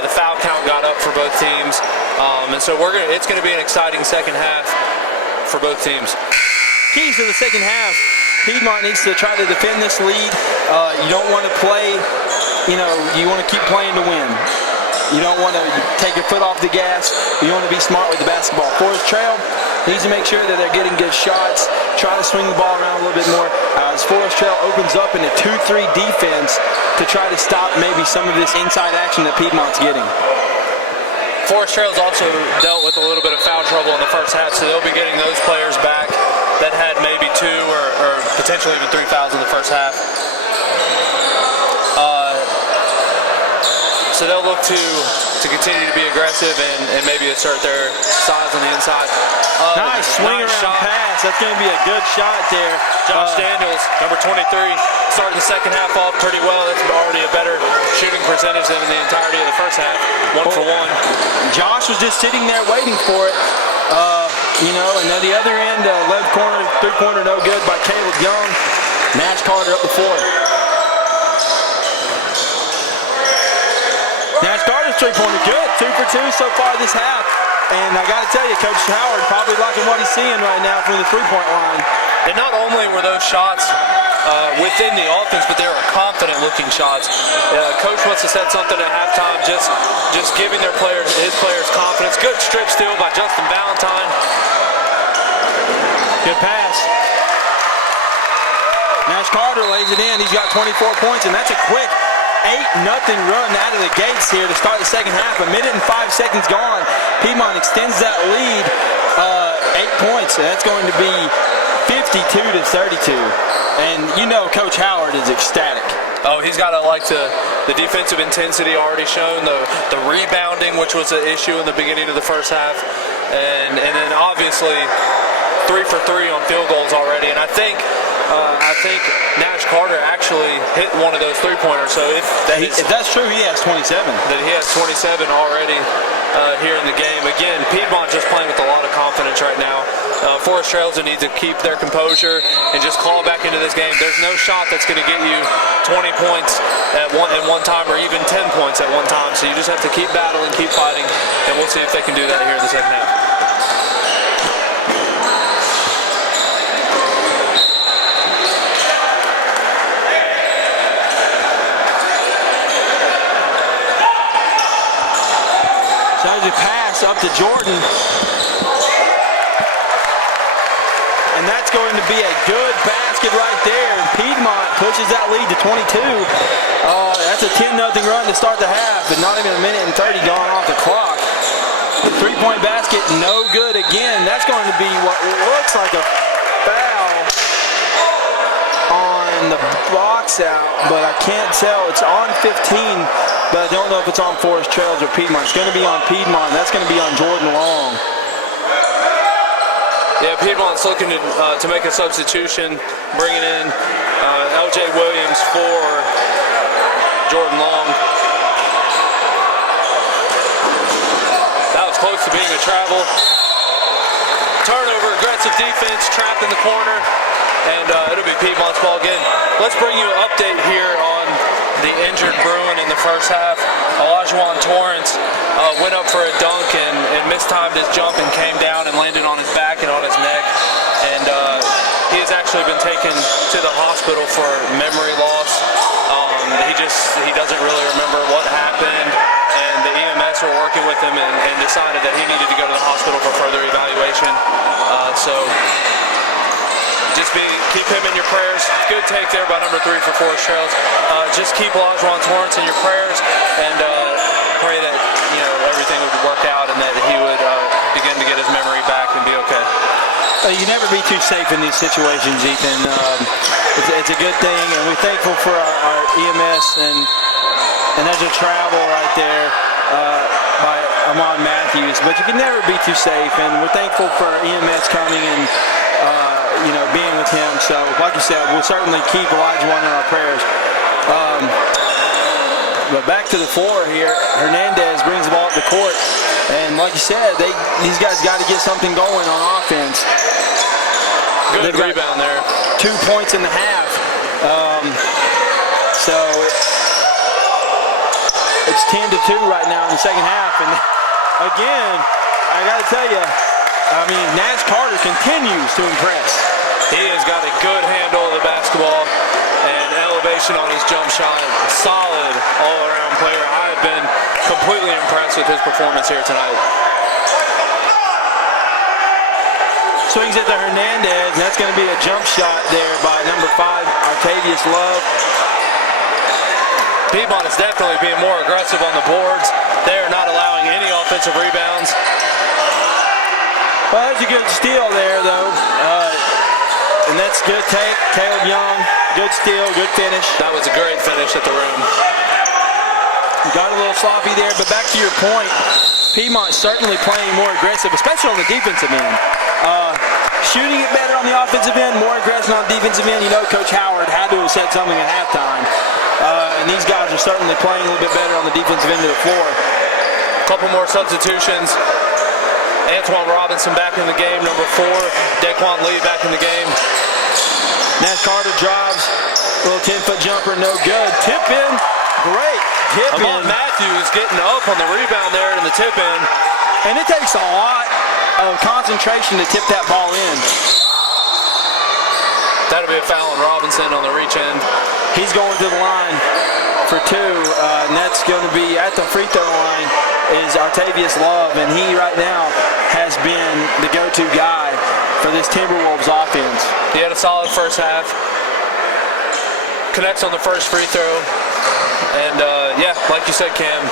The foul count got up for both teams, and so it's going to be an exciting second half for both teams. Keys to the second half: Piedmont needs to try to defend this lead. You don't want to play. You want to keep playing to win. You don't want to take your foot off the gas. You want to be smart with the basketball. Forrest Trail needs to make sure that they're getting good shots. Try to swing the ball around a little bit more. As Forrest Trail opens up in a 2-3 defense to try to stop maybe some of this inside action that Piedmont's getting. Forrest Trail's also dealt with a little bit of foul trouble in the first half, so they'll be getting those players back that had maybe 2 or potentially even 3 fouls in the first half. So they'll look to continue to be aggressive and maybe assert their size on the inside. Nice swing around shot. pass. That's going to be a good shot there. Josh Daniels, number 23, starting the second half off pretty well. That's already a better shooting percentage than in the entirety of the first half. 1 for 1. Josh was just sitting there waiting for it. And then the other end, left corner, three-pointer no good by Caleb Young. Nash Carter up the floor. Nash Carter's three-pointer good. 2 for 2 so far this half. And I got to tell you, Coach Howard probably liking what he's seeing right now from the three-point line. And not only were those shots within the offense, but they were confident-looking shots. Coach must have said something at halftime, just giving his players confidence. Good strip steal by Justin Valentine. Good pass. Nash Carter lays it in. He's got 24 points, and that's a quick 8-0 run out of the gates here to start the second half. 1 minute and 5 seconds gone. Piedmont extends that lead 8 points. So that's going to be 52-32. And Coach Howard is ecstatic. Oh, he's got to like the defensive intensity already shown, the rebounding, which was an issue in the beginning of the first half. and then obviously 3 for 3 on field goals already. And I think Nash Carter actually hit one of those three-pointers. So if that's true, he has 27. That he has 27 already here in the game. Again, Piedmont just playing with a lot of confidence right now. Forrest Trailsden needs to keep their composure and just claw back into this game. There's no shot that's going to get you 20 points at one time, or even 10 points at one time. So you just have to keep battling, keep fighting, and we'll see if they can do that here in the second half. So there's a pass up to Jordan. And that's going to be a good basket right there. And Piedmont pushes that lead to 22. That's a 10-0 run to start the half, but not even a minute and 30 gone off the clock. Three-point basket, no good again. That's going to be what looks like a foul on the box out, but I can't tell. It's on 15, but I don't know if it's on Forrest Trails or Piedmont. It's going to be on Piedmont. That's going to be on Jordan Long. Yeah, Piedmont's looking to make a substitution, bringing in L.J. Williams for Jordan Long. That was close to being a travel. Turnover, aggressive defense, trapped in the corner, and it'll be Piedmont's ball again. Let's bring you an update here on the injured Bruin in the first half. Olajuwon Torrance went up for a dunk and mistimed his jump and came down and landed on his back and on his neck. And he has actually been taken to the hospital for memory loss. He doesn't really remember what happened, and the EMS were working with him and decided that he needed to go to the hospital for further evaluation. So just keep him in your prayers. Good take there by number 3 for Forrest Trails. Just keep Olajuwon Torrance in your prayers and pray that everything would work out and that he would begin to get his memory back and be okay. You can never be too safe in these situations, Ethan. It's a good thing, and we're thankful for our EMS, and there's a travel right there by Amon Matthews. But you can never be too safe, and we're thankful for our EMS coming and being with him. So, like you said, we'll certainly keep Olajuwon in our prayers. But back to the floor here, Hernandez brings the ball up the court, and like you said, these guys got to get something going on offense. Good rebound there. 2 points in the half. So it's 10-2 right now in the second half, and again, I got to tell you, Nash Carter continues to impress. He has got a good handle of the basketball and elevation on his jump shot. Solid all-around player. I have been completely impressed with his performance here tonight. Swings it to Hernandez, and that's going to be a jump shot there by number 5, Artavius Love. Piedmont is definitely being more aggressive on the boards. They are not allowing any offensive rebounds. Well, that's a good steal there, though. And that's good take. Caleb Young, good steal, good finish. That was a great finish at the rim. Got a little sloppy there, but back to your point, Piedmont certainly playing more aggressive, especially on the defensive end. Shooting it better on the offensive end, more aggressive on the defensive end. Coach Howard had to have said something at halftime. And these guys are certainly playing a little bit better on the defensive end of the floor. A couple more substitutions. Antoine Robinson back in the game, number 4. Daquan Lee back in the game. Nash Carter drives, a little 10-foot jumper, no good. Tip in, great tip in. Amon Matthews getting up on the rebound there in the tip in. And it takes a lot of concentration to tip that ball in. That'll be a foul on Robinson on the reach end. He's going to the line for 2, and that's going to be at the free throw line is Artavius Love, and he right now has been the go-to guy for this Timberwolves offense. He had a solid first half. Connects on the first free throw. And like you said, Cam,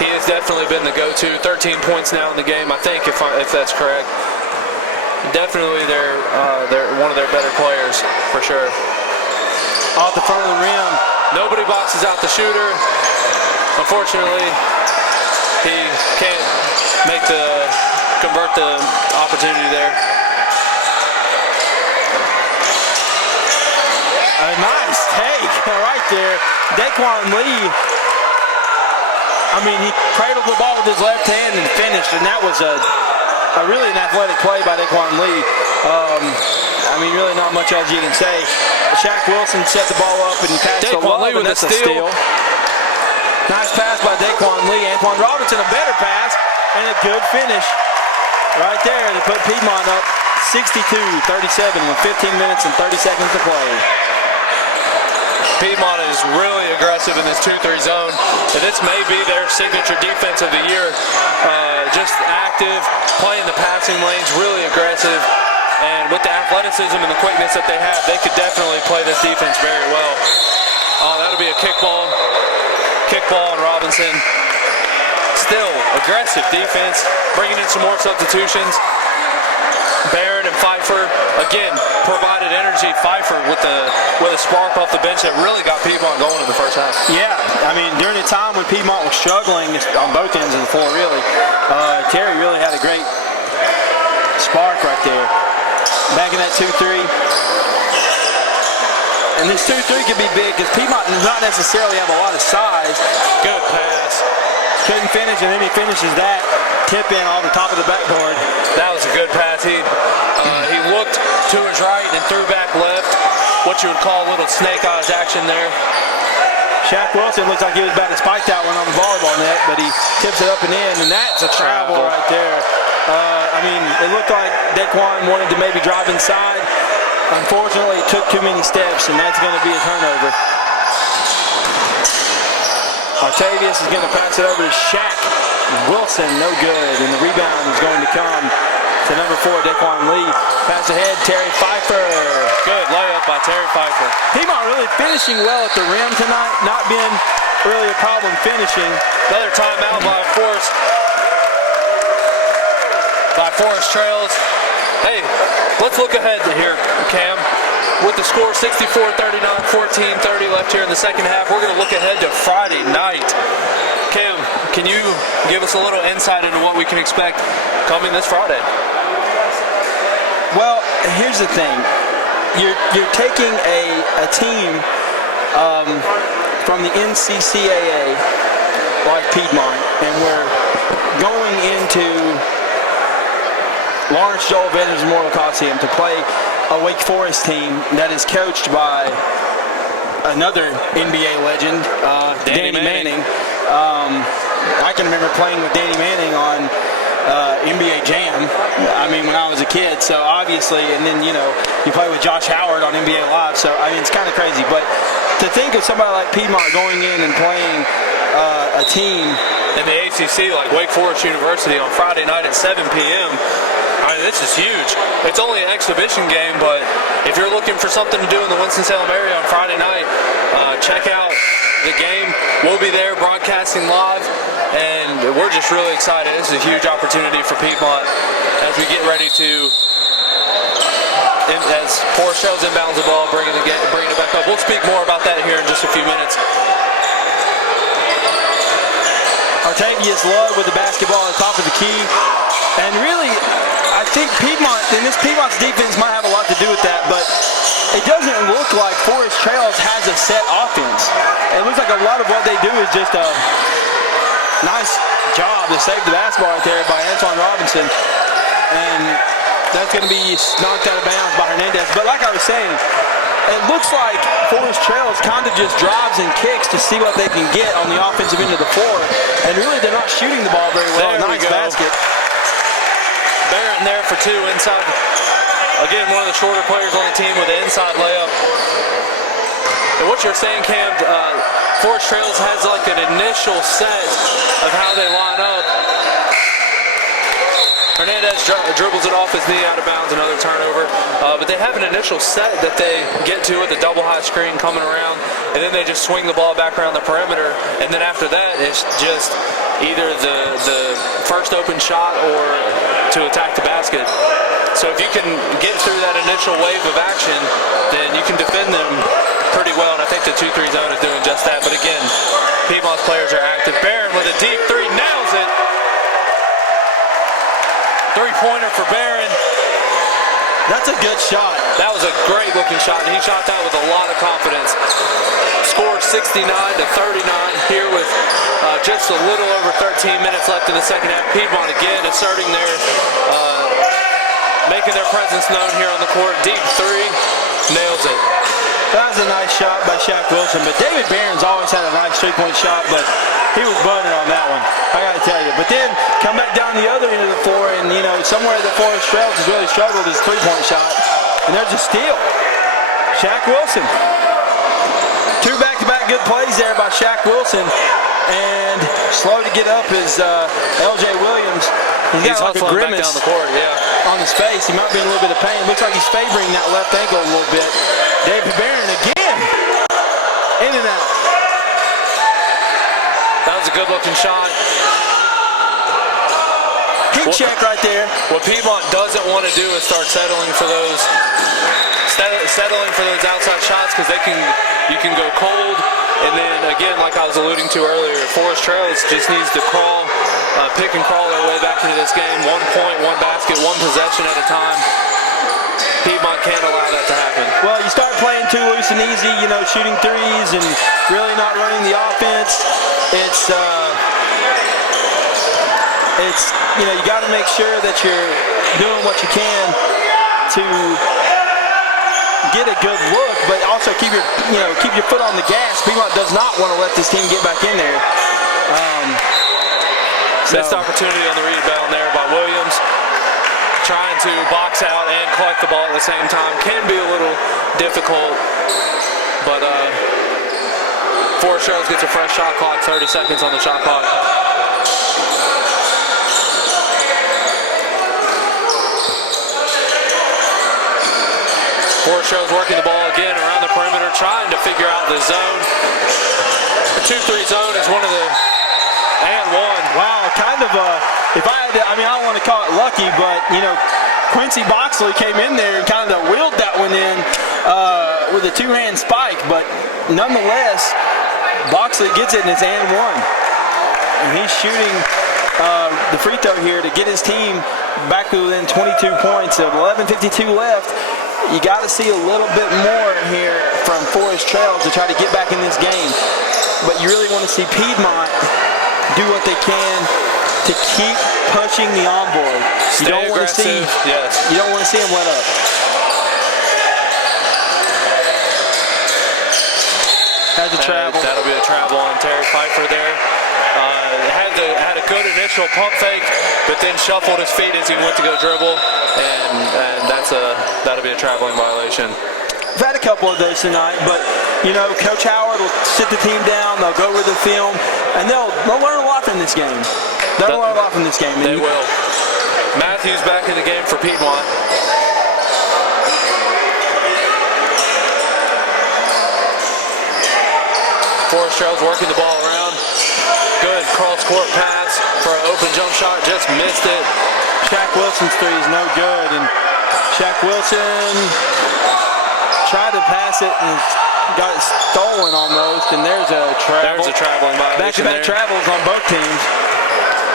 he has definitely been the go-to. 13 points now in the game, I think, if that's correct. Definitely they're one of their better players, for sure. Off the front of the rim. Nobody boxes out the shooter. Unfortunately, he can't make the convert the opportunity there. A nice take right there. Daquan Lee, I mean, he cradled the ball with his left hand and finished, and that was a really an athletic play by Daquan Lee. I mean, really not much else you can say. Shaq Wilson set the ball up and passed to Love, Lee with and that's a steal. Nice pass by Daquan Lee. Antoine Robinson, a better pass, and a good finish right there to put Piedmont up 62-37 with 15 minutes and 30 seconds to play. Piedmont is really aggressive in this 2-3 zone, and this may be their signature defense of the year. Just active, playing the passing lanes, really aggressive, and with the athleticism and the quickness that they have, they could definitely play this defense very well. Oh, that'll be a kickball on Robinson. Still, aggressive defense, bringing in some more substitutions. Barron and Pfeiffer, again, provided energy. Pfeiffer with a spark off the bench that really got Piedmont going in the first half. Yeah, I mean, during the time when Piedmont was struggling on both ends of the floor, really, Terry really had a great spark right there. Back in that 2-3. And this 2-3 could be big because Piedmont does not necessarily have a lot of size. Good pass. Couldn't finish, and then he finishes that tip in off the top of the backboard. That was a good pass. He looked to his right and threw back left. What you would call a little snake eyes action there. Shaq Wilson looks like he was about to spike that one on the volleyball net, but he tips it up and in, and that's a travel right there. I mean, it looked like Daquan wanted to maybe drive inside. Unfortunately, it took too many steps, and that's going to be a turnover. Artavius is going to pass it over to Shaq Wilson, no good, and the rebound is going to come to number 4, Daquan Lee. Pass ahead, Terry Pfeiffer. Good layup by Terry Pfeiffer. Piedmont really finishing well at the rim tonight, not being really a problem finishing. Another timeout by Forrest. Forrest trails. Hey, let's look ahead to here, Cam. With the score 64-39, 14-30 left here in the second half, we're going to look ahead to Friday night. Cam, can you give us a little insight into what we can expect coming this Friday? Well, here's the thing. You're taking a team from the NCCAA like Piedmont, and we're going into Lawrence Joel Veterans Memorial Coliseum to play a Wake Forest team that is coached by another NBA legend, Danny Manning. I can remember playing with Danny Manning on NBA Jam, I mean, when I was a kid, so obviously, and then, you know, you play with Josh Howard on NBA Live, so, I mean, it's kind of crazy, but to think of somebody like Piedmont going in and playing a team in the ACC like Wake Forest University on Friday night at 7 p.m., I mean, this is huge. It's only an exhibition game, but if you're looking for something to do in the Winston-Salem area on Friday night, check out the game. We'll be there broadcasting live, and we're just really excited. This is a huge opportunity for Piedmont as we get ready to, as Forrest Trails inbounds the ball, bringing it back up. We'll speak more about that here in just a few minutes. Artavius Love with the basketball at the top of the key, and really, I think Piedmont, and this Piedmont's defense might have a lot to do with that, but it doesn't look like Forrest Trails has a set offense. It looks like a lot of what they do is just a nice job to save the basketball right there by Antoine Robinson, and that's going to be knocked out of bounds by Hernandez. But like I was saying, it looks like Forrest Trails kind of just drives and kicks to see what they can get on the offensive end of the floor, and really they're not shooting the ball very well. Nice basket. Barrett there for 2 inside. Again, one of the shorter players on the team with an inside layup. And what you're saying, Cam, Forrest Trails has like an initial set of how they line up. Hernandez dribbles it off his knee out of bounds, another turnover. But they have an initial set that they get to with the double high screen coming around, and then they just swing the ball back around the perimeter. And then after that, it's just either the first open shot or to attack the basket. So if you can get through that initial wave of action, then you can defend them pretty well, and I think the 2-3 zone is doing just that. But again, Piedmont's players are active. Barron with a deep 3, nails it. Three-pointer for Barron. That's a good shot. That was a great looking shot, and he shot that with a lot of confidence. Scored 69-39 here with just a little over 13 minutes left in the second half. Piedmont again asserting their, making their presence known here on the court. Deep three, nails it. That was a nice shot by Shaq Wilson, but David Barron's always had a nice three-point shot, but he was buzzing on that one, I got to tell you. But then come back down the other end of the floor, and somewhere that Forrest Trails has really struggled his three-point shot, and there's a steal. Shaq Wilson. Two back-to-back good plays there by Shaq Wilson, and slow to get up is L.J. Williams. He's got like a hustling back grimace down the court, yeah. on his face. He might be in a little bit of pain. Looks like he's favoring that left ankle a little bit. David Barron again. In and out. That was a good-looking shot. Heat check right there. What Piedmont doesn't want to do is start settling for those outside shots, because you can go cold, and then again, like I was alluding to earlier, Forrest Trails just needs to pick and crawl their way back into this game. 1 point, 1 basket, 1 possession at a time. Piedmont can't allow that to happen. Well, you start playing too loose and easy, shooting threes and really not running the offense. It's you got to make sure that you're doing what you can to get a good look, but also keep your foot on the gas. Piedmont does not want to let this team get back in there. Missed opportunity on the rebound there by Williams. Trying to box out and collect the ball at the same time can be a little difficult, but Forrest Trails gets a fresh shot clock, 30 seconds on the shot clock. Forrest Trails working the ball again around the perimeter, trying to figure out the zone. The 2-3 zone is one of the, and one. Wow, kind of if I had to, I don't want to call it lucky, but Quincy Boxley came in there and kind of wheeled that one in with a two-hand spike, but nonetheless, Boxley gets it and it's and one. And he's shooting the free throw here to get his team back within 22 points of 11:52 left. You got to see a little bit more here from Forrest Trails to try to get back in this game. But you really want to see Piedmont do what they can to keep pushing the on-board. You don't want to see, you don't want to see them let up. Has a travel. That'll be a travel on Terry Pfeiffer there. Had a good initial pump fake, but then shuffled his feet as he went to go dribble, and that'll be a traveling violation. We've had a couple of those tonight, but Coach Howard will sit the team down. They'll go over the film, and they'll learn a lot from this game. They'll learn a lot from this game. They will. Matthews back in the game for Piedmont. Forrest Trails working the ball around. Good cross-court pass for an open jump shot. Just missed it. Shaq Wilson's three is no good, and Shaq Wilson tried to pass it and got it stolen almost, and there's a travel. There's a traveling violation. Back-to-back travels on both teams.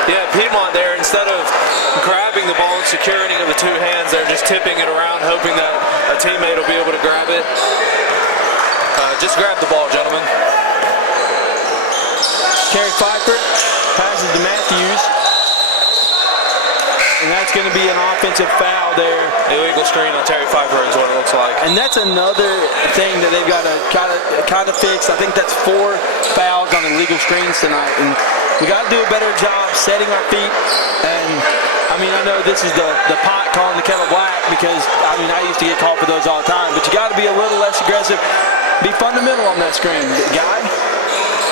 Yeah, Piedmont there, instead of grabbing the ball and securing it with 2 hands, they're just tipping it around, hoping that a teammate will be able to grab it. Just grab the ball, gentlemen. Terry Pfeiffer passes to Matthews. And that's going to be an offensive foul there. Illegal screen on Terry Pfeiffer is what it looks like. And that's another thing that they've got to kind of fix. I think that's 4 fouls on illegal screens tonight. And we got to do a better job setting our feet. And I know this is the pot calling the kettle black, because I used to get called for those all the time. But you got to be a little less aggressive. Be fundamental on that screen. Guy?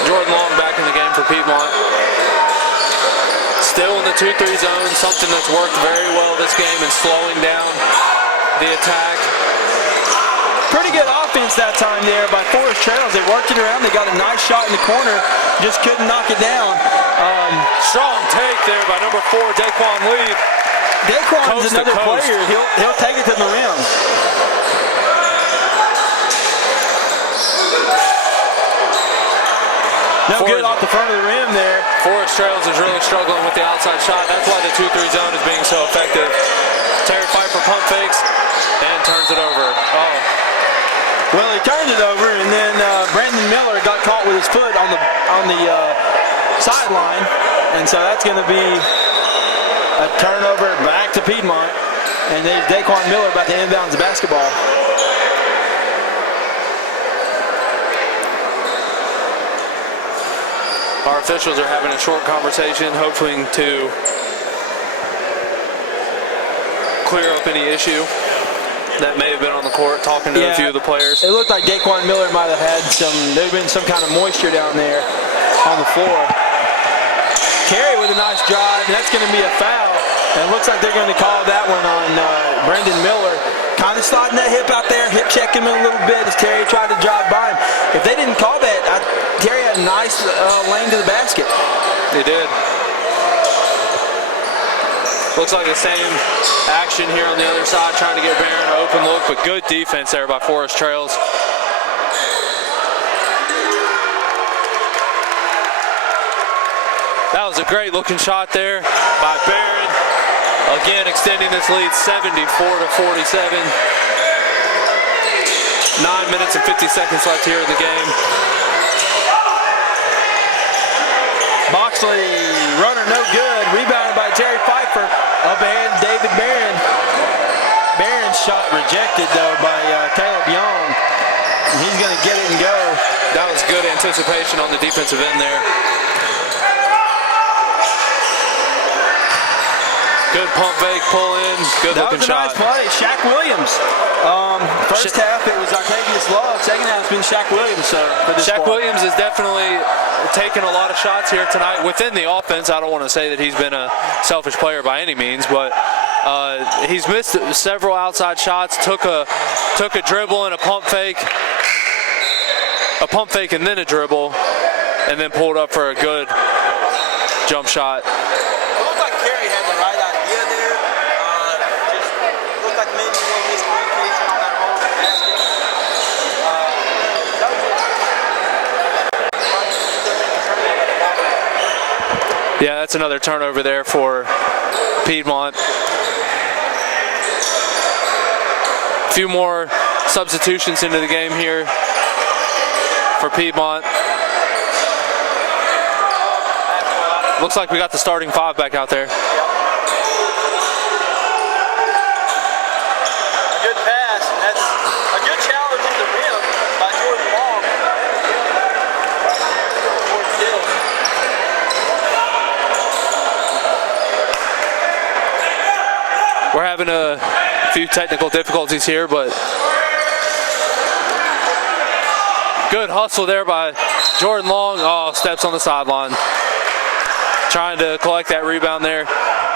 Jordan Long back in the game for Piedmont. Still in the 2-3 zone, something that's worked very well this game and slowing down the attack. Pretty good offense that time there by Forrest Trails. They worked it around. They got a nice shot in the corner. Just couldn't knock it down. Strong take there by number 4, Daquan Lee. Daquan is another player. He'll take it to the rim. No good off the front of the rim there. Forrest Trails is really struggling with the outside shot. That's why the 2-3 zone is being so effective. he turned it over, and then Brandon Miller got caught with his foot on the sideline, and so that's going to be a turnover back to Piedmont, and there's Daquan Miller about to inbound the basketball. Our officials are having a short conversation, hoping to clear up any issue that may have been on the court, talking to a few of the players. It looked like Daquan Miller might have had there'd been some kind of moisture down there on the floor. Carey with a nice drive, and that's going to be a foul. And it looks like they're going to call that one on Brandon Miller. Kind of sliding that hip out there, hip check him a little bit as Terry tried to drive by him. If they didn't call that, Terry had a nice lane to the basket. He did. Looks like the same action here on the other side, trying to get Barron an open look, but good defense there by Forrest Trails. That was a great looking shot there by Barron. Again, extending this lead 74-47. 9 minutes and 50 seconds left here in the game. Boxley, runner no good. Rebounded by Terry Pfeiffer. Up ahead, David Barron. Barron's shot rejected, though, by Caleb Young. And he's going to get it and go. That was good anticipation on the defensive end there. Good pump fake, pull in, good looking shot. That was a nice play. Shaq Williams. First half it was Octavius Love. Second half it's been Shaq Williams. For this Shaq squad. Williams is definitely taking a lot of shots here tonight within the offense. I don't want to say that he's been a selfish player by any means, but he's missed several outside shots. Took a dribble and a pump fake and then a dribble, and then pulled up for a good jump shot. It looked like Terry had the right idea there. Just looked like maybe a little miscommunication on that ball in the basket. Yeah, that's another turnover there for Piedmont. A few more substitutions into the game here for Piedmont. Looks like we got the starting five back out there. A good pass, and that's a good challenge in the rim by Jordan Long. We're having a few technical difficulties here, but good hustle there by Jordan Long. Oh, steps on the sideline. Trying to collect that rebound there.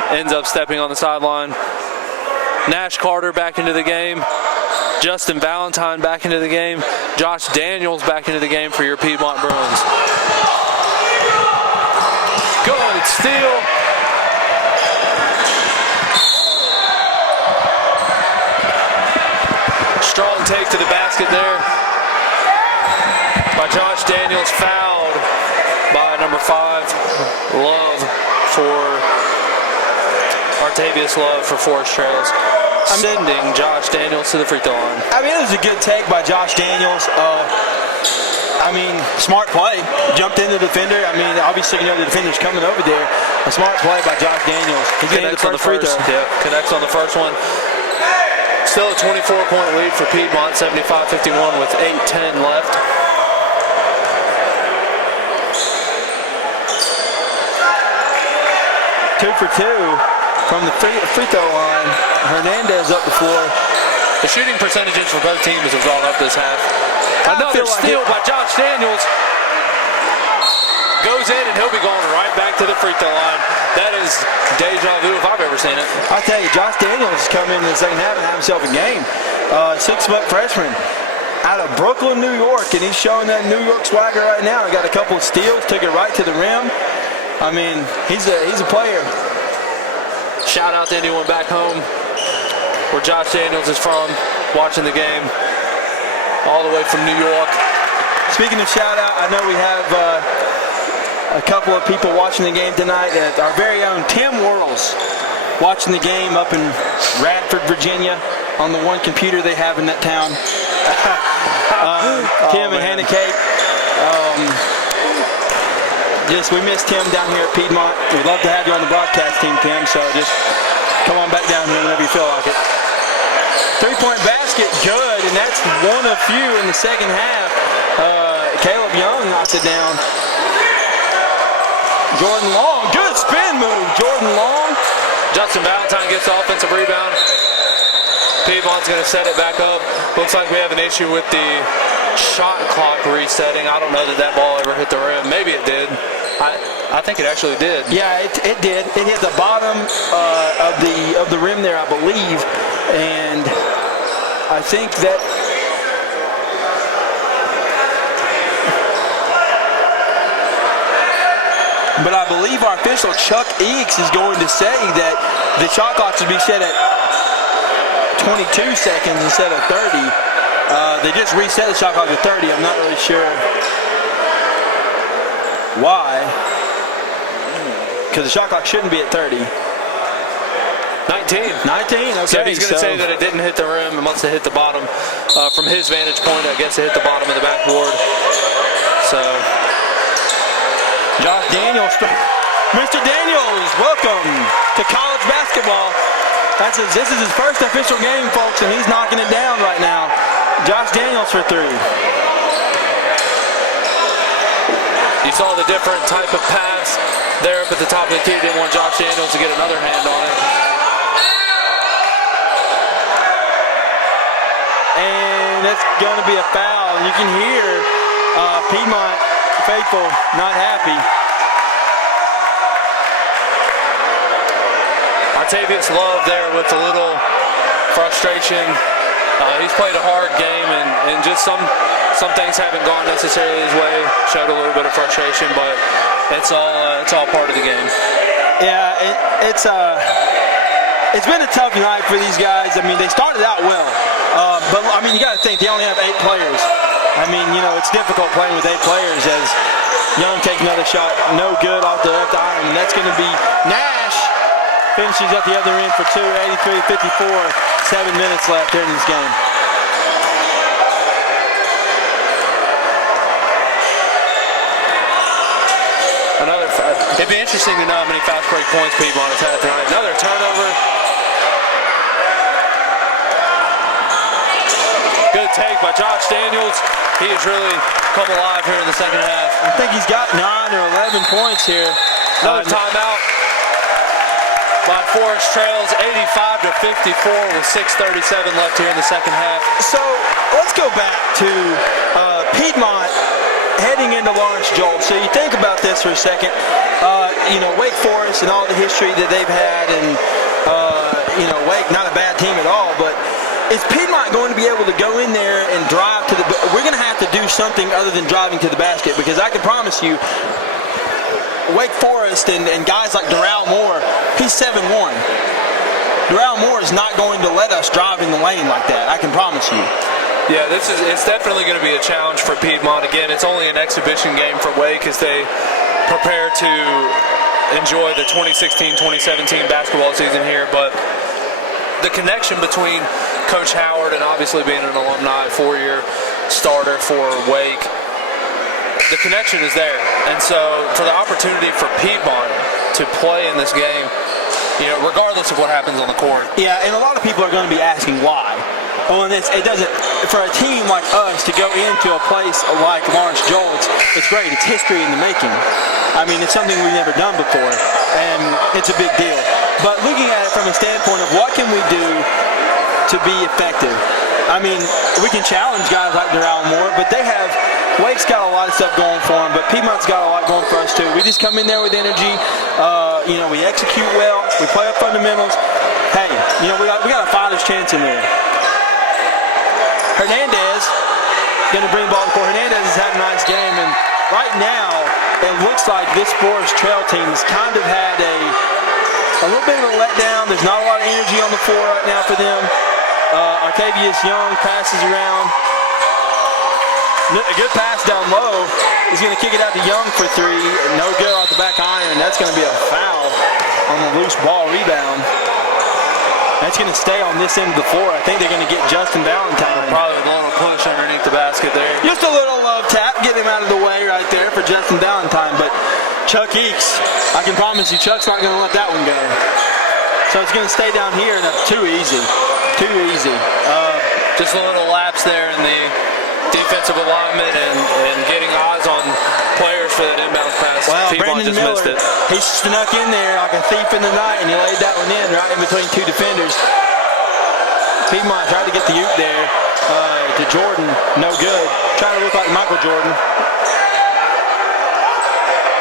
Ends up stepping on the sideline. Nash Carter back into the game. Justin Valentine back into the game. Josh Daniels back into the game for your Piedmont Bruins. Good steal. Strong take to the basket there by Josh Daniels. Fouled by number 5, Love, for Artavius Love for Forrest Trails. Sending Josh Daniels to the free throw line. I mean, it was a good take by Josh Daniels. Smart play. Jumped in the defender. I mean, obviously, you know, the defender's coming over there. A smart play by Josh Daniels. He's getting the first free throw. Yeah, connects on the first one. Still a 24-point lead for Piedmont, 75-51 with 8:10 left. Two for two from the free throw line. Hernandez up the floor. The shooting percentages for both teams have gone up this half. Another steal by Josh Daniels. Goes in, and he'll be going right back to the free throw line. That is deja vu if I've ever seen it. I'll tell you, Josh Daniels has come in the second half and had himself a game. 6-foot freshman out of Brooklyn, New York, and he's showing that New York swagger right now. He got a couple of steals, took it right to the rim. I mean, he's a player. Shout out to anyone back home where Josh Daniels is from, watching the game, all the way from New York. Speaking of shout out, I know we have a couple of people watching the game tonight. Our very own Tim Worrells watching the game up in Radford, Virginia, on the one computer they have in that town. Tim and Hannah Kate. We miss Tim down here at Piedmont. We'd love to have you on the broadcast team, Tim, so just come on back down here whenever you feel like it. Three-point basket, good, and that's one of few in the second half. Caleb Young knocks it down. Jordan Long, good spin move. Jordan Long. Justin Valentine gets the offensive rebound. Piedmont's going to set it back up. Looks like we have an issue with the shot clock resetting. I don't know that that ball ever hit the rim. Maybe it did. I think it actually did. Yeah, it did. It hit the bottom of the rim there, I believe, and I think that. But I believe our official Chuck Eakes is going to say that the shot clock should be set at 22 seconds instead of 30. They just reset the shot clock to 30. I'm not really sure why. Because the shot clock shouldn't be at 30. 19, okay. So he's going to say that it didn't hit the rim. It must have hit the bottom. From his vantage point, I guess it hit the bottom of the backboard. So, Josh Daniels, Mr. Daniels, welcome to college basketball. This is his first official game, folks, and he's knocking it down right now. Josh Daniels for three. You saw the different type of pass there up at the top of the key. Didn't want Josh Daniels to get another hand on it. And that's going to be a foul. You can hear Piedmont faithful not happy. Octavius Love there with a little frustration. He's played a hard game, and just some things haven't gone necessarily his way. Showed a little bit of frustration, but it's all part of the game. Yeah, it's been a tough night for these guys. I mean, they started out well, but I mean, you got to think they only have 8 players. I mean, you know, it's difficult playing with 8 players as Young takes another shot, no good off the left iron, and that's going to be Nash. Finishes at the other end for 2, 83-54, 7 minutes left here in this game. It'd be interesting to know how many fast break points Piedmont has had tonight. Another turnover. Good take by Josh Daniels. He has really come alive here in the second half. I think he's got 9 or 11 points here. Another timeout by Forrest. Trails 85-54 with 6:37 left here in the second half. So let's go back to Piedmont heading into Lawrence Joel. So you think about this for a second. You know, Wake Forest and all the history that they've had, and you know, Wake, not a bad team at all, but is Piedmont going to be able to go in there and drive to the? We're going to have to do something other than driving to the basket, because I can promise you, Wake Forest and guys like Darrell Moore, he's 7'1". Darrell Moore is not going to let us drive in the lane like that. I can promise you. Yeah, it's definitely going to be a challenge for Piedmont. Again, it's only an exhibition game for Wake as they prepare to enjoy the 2016-2017 basketball season here. But the connection between Coach Howard and obviously being an alumni, 4-year starter for Wake, the connection is there. And so for the opportunity for Piedmont to play in this game, you know, regardless of what happens on the court. Yeah, and a lot of people are going to be asking why. Well, and it doesn't, for a team like us to go into a place like Lawrence Joel, it's great. It's history in the making. I mean, it's something we've never done before, and it's a big deal. But looking at it from a standpoint of what can we do to be effective? I mean, we can challenge guys like Darrell Moore, but Wake's got a lot of stuff going for them, but Piedmont's got a lot going for us too. We just come in there with energy. You know, we execute well. We play our fundamentals. Hey, you know, we got a fighter's chance in there. Hernandez going to bring the ball to the court. Hernandez has had a nice game, and right now it looks like this Forrest Trail team has kind of had a little bit of a letdown. There's not a lot of energy on the floor right now for them. Octavius Young passes around. A good pass down low. He's going to kick it out to Young for 3. No good off the back iron. That's going to be a foul on the loose ball rebound. That's going to stay on this end of the floor. I think they're going to get Justin Valentine. Probably a little push underneath the basket there. Just a little tap, get him out of the way right there for Justin Valentine. But Chuck Eakes, I can promise you, Chuck's not going to let that one go. So it's going to stay down here, and that's too easy. Too easy. Just a little lapse there in the defensive alignment and getting eyes on players for that inbound pass. Well, Piedmont Brandon just Miller, missed it. he snuck in there like a thief in the night, and he laid that one in right in between two defenders. Piedmont tried to get the oop there to Jordan, no good. Trying to look like Michael Jordan.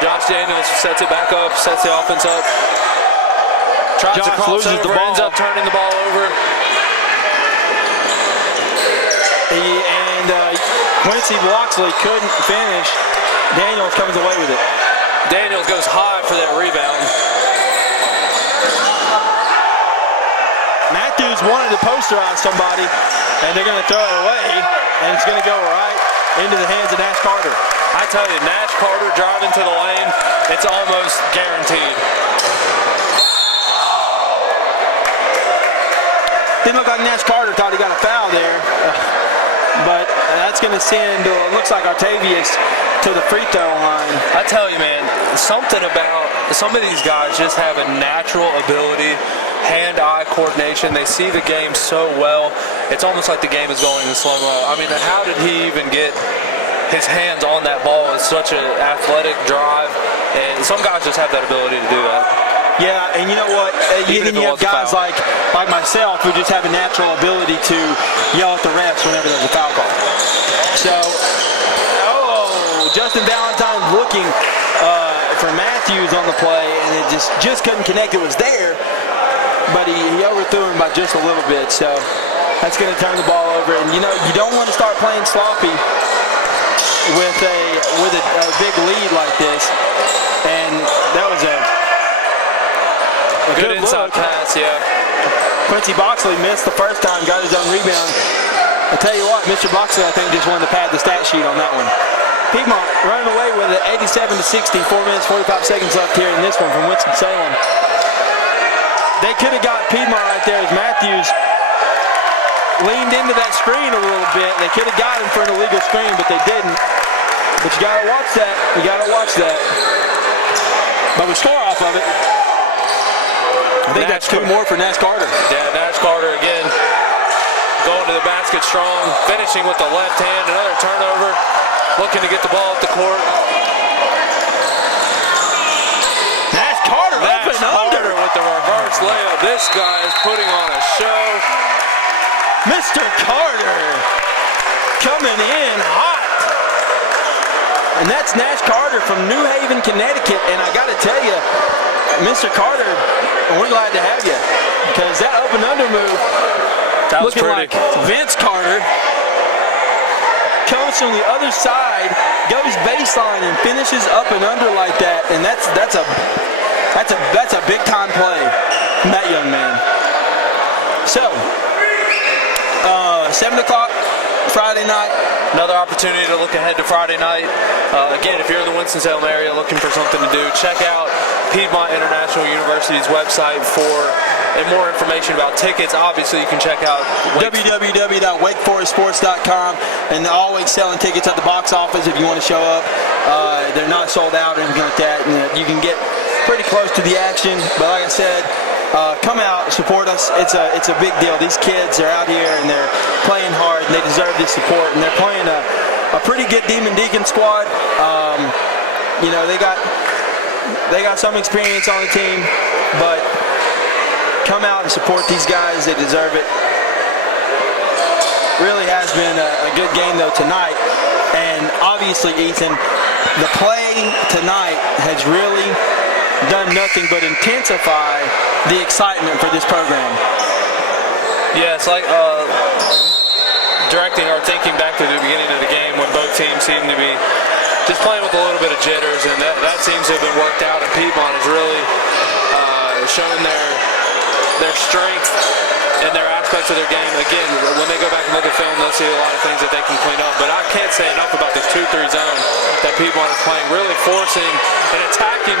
Josh Daniels sets it back up, sets the offense up. Tries to cross loses over, the ball. ends up turning the ball over. Quincy Loxley couldn't finish. Daniels comes away with it. Daniels goes high for that rebound. Matthews wanted to posterize somebody, and they're going to throw it away, and it's going to go right into the hands of Nash Carter. I tell you, Nash Carter driving to the lane, it's almost guaranteed. Didn't look like Nash Carter thought he got a foul there. But that's going to send, looks like Artavius to the free throw line. I tell you, man, something about some of these guys just have a natural ability, hand-eye coordination. They see the game so well. It's almost like the game is going in slow-mo. I mean, how did he even get his hands on that ball? It's such an athletic drive, and some guys just have that ability to do that. Yeah, and you know what? You have guys like myself who just have a natural ability to yell at the refs whenever there's a foul call. So, Justin Valentine looking for Matthews on the play, and it just couldn't connect. It was there, but he overthrew him by just a little bit. So that's going to turn the ball over. And you don't want to start playing sloppy with a big lead like this. And that was a good inside pass, yeah. Quincy Boxley missed the first time, got his own rebound. I tell you what, Mr. Boxley, I think, just wanted to pad the stat sheet on that one. Piedmont running away with it, 87-60, 4 minutes, 45 seconds left here in this one from Winston-Salem. They could have got Piedmont right there as Matthews leaned into that screen a little bit. They could have got him for an illegal screen, but they didn't. But you got to watch that. You got to watch that. But we score off of it. I think that's two more for Nash Carter. Yeah, Nash Carter again going to the basket strong, finishing with the left hand, another turnover, looking to get the ball up the court. Nash Carter up and under with the reverse layup. This guy is putting on a show. Mr. Carter coming in hot. And that's Nash Carter from New Haven, Connecticut. And I got to tell you, Mr. Carter, we're glad to have you, because that up and under move, that was looking pretty. like Vince Carter, comes from the other side, goes baseline and finishes up and under like that, and that's a big time play from that young man. So, 7 o'clock Friday night. Another opportunity to look ahead to Friday night. Again, if you're in the Winston-Salem area looking for something to do, check out Piedmont International University's website for more information about tickets. Obviously, you can check out www.wakeforestsports.com, and they're always selling tickets at the box office if you want to show up. They're not sold out or anything like that. And you can get pretty close to the action, but like I said, come out, support us. It's a big deal. These kids are out here and they're playing hard, and they deserve this support. And they're playing a pretty good Demon Deacon squad. They got some experience on the team, but come out and support these guys. They deserve it. Really has been a good game though tonight, and obviously, Ethan, the play tonight has really done nothing but intensify the excitement for this program. Yeah, it's like directing our thinking back to the beginning of the game when both teams seem to be just playing with a little bit of jitters, and that seems to have been worked out, and Piedmont has really shown their their strength and their aspects of their game. Again, when they go back and look at film, they'll see a lot of things that they can clean up. But I can't say enough about this 2-3 zone that Piedmont is playing, really forcing and attacking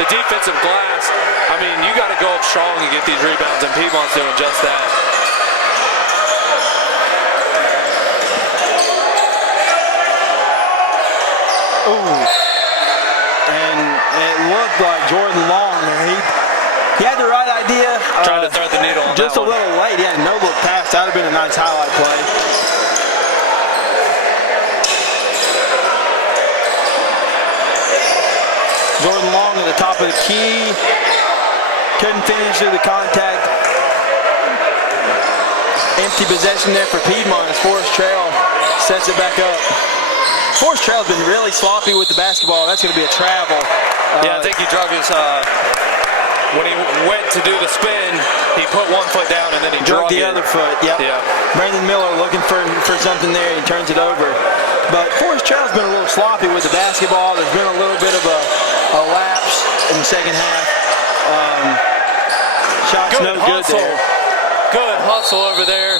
the defensive glass. I mean, you got to go up strong and get these rebounds, and Piedmont's doing just that. Ooh. And it looked like Jordan Long there. He had the right idea. Trying to thread the needle on just that a little late. He had no look pass. That would have been a nice highlight play. Jordan Long at the top of the key. Couldn't finish through the contact. Empty possession there for Piedmont as Forrest Trail sets it back up. Forrest Trail's been really sloppy with the basketball. That's going to be a travel. Yeah, I think he drug his, when he went to do the spin, he put one foot down and then he drug the it. other foot. Yep. Yeah. Brandon Miller looking for something there. He turns it over. But Forrest Trail's been a little sloppy with the basketball. There's been a little bit of a lapse in the second half. Shots no good there. Good hustle over there.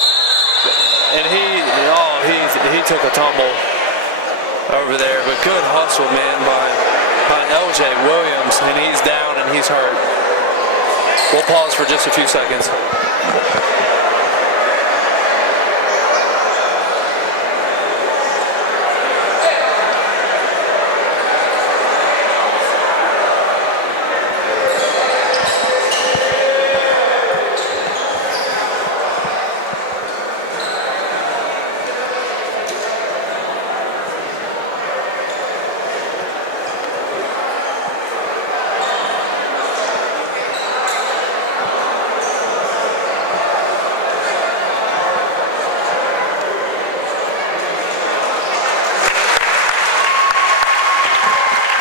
And he took a tumble over there. But good hustle, man, by LJ Williams. And he's down and he's hurt. We'll pause for just a few seconds.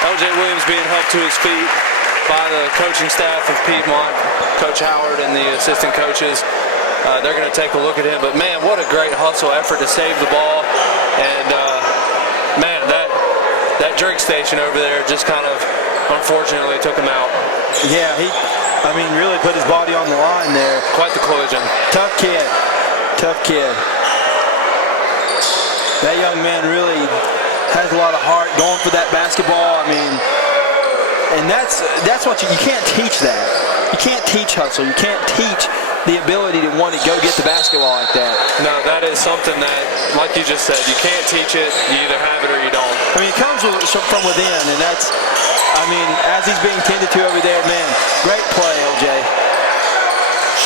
LJ Williams being helped to his feet by the coaching staff of Piedmont, Coach Howard and the assistant coaches. They're going to take a look at him. But, man, what a great hustle effort to save the ball. And, man, that drink station over there just kind of, unfortunately, took him out. Yeah, he really put his body on the line there. Quite the collision. Tough kid. Tough kid. That young man really has a lot of heart going for that basketball. I mean, and that's what you can't teach that. You can't teach hustle. You can't teach the ability to want to go get the basketball like that. No, that is something that, like you just said, you can't teach it. You either have it or you don't. I mean, it comes from within, and that's, I mean, as he's being tended to over there, man, great play, LJ.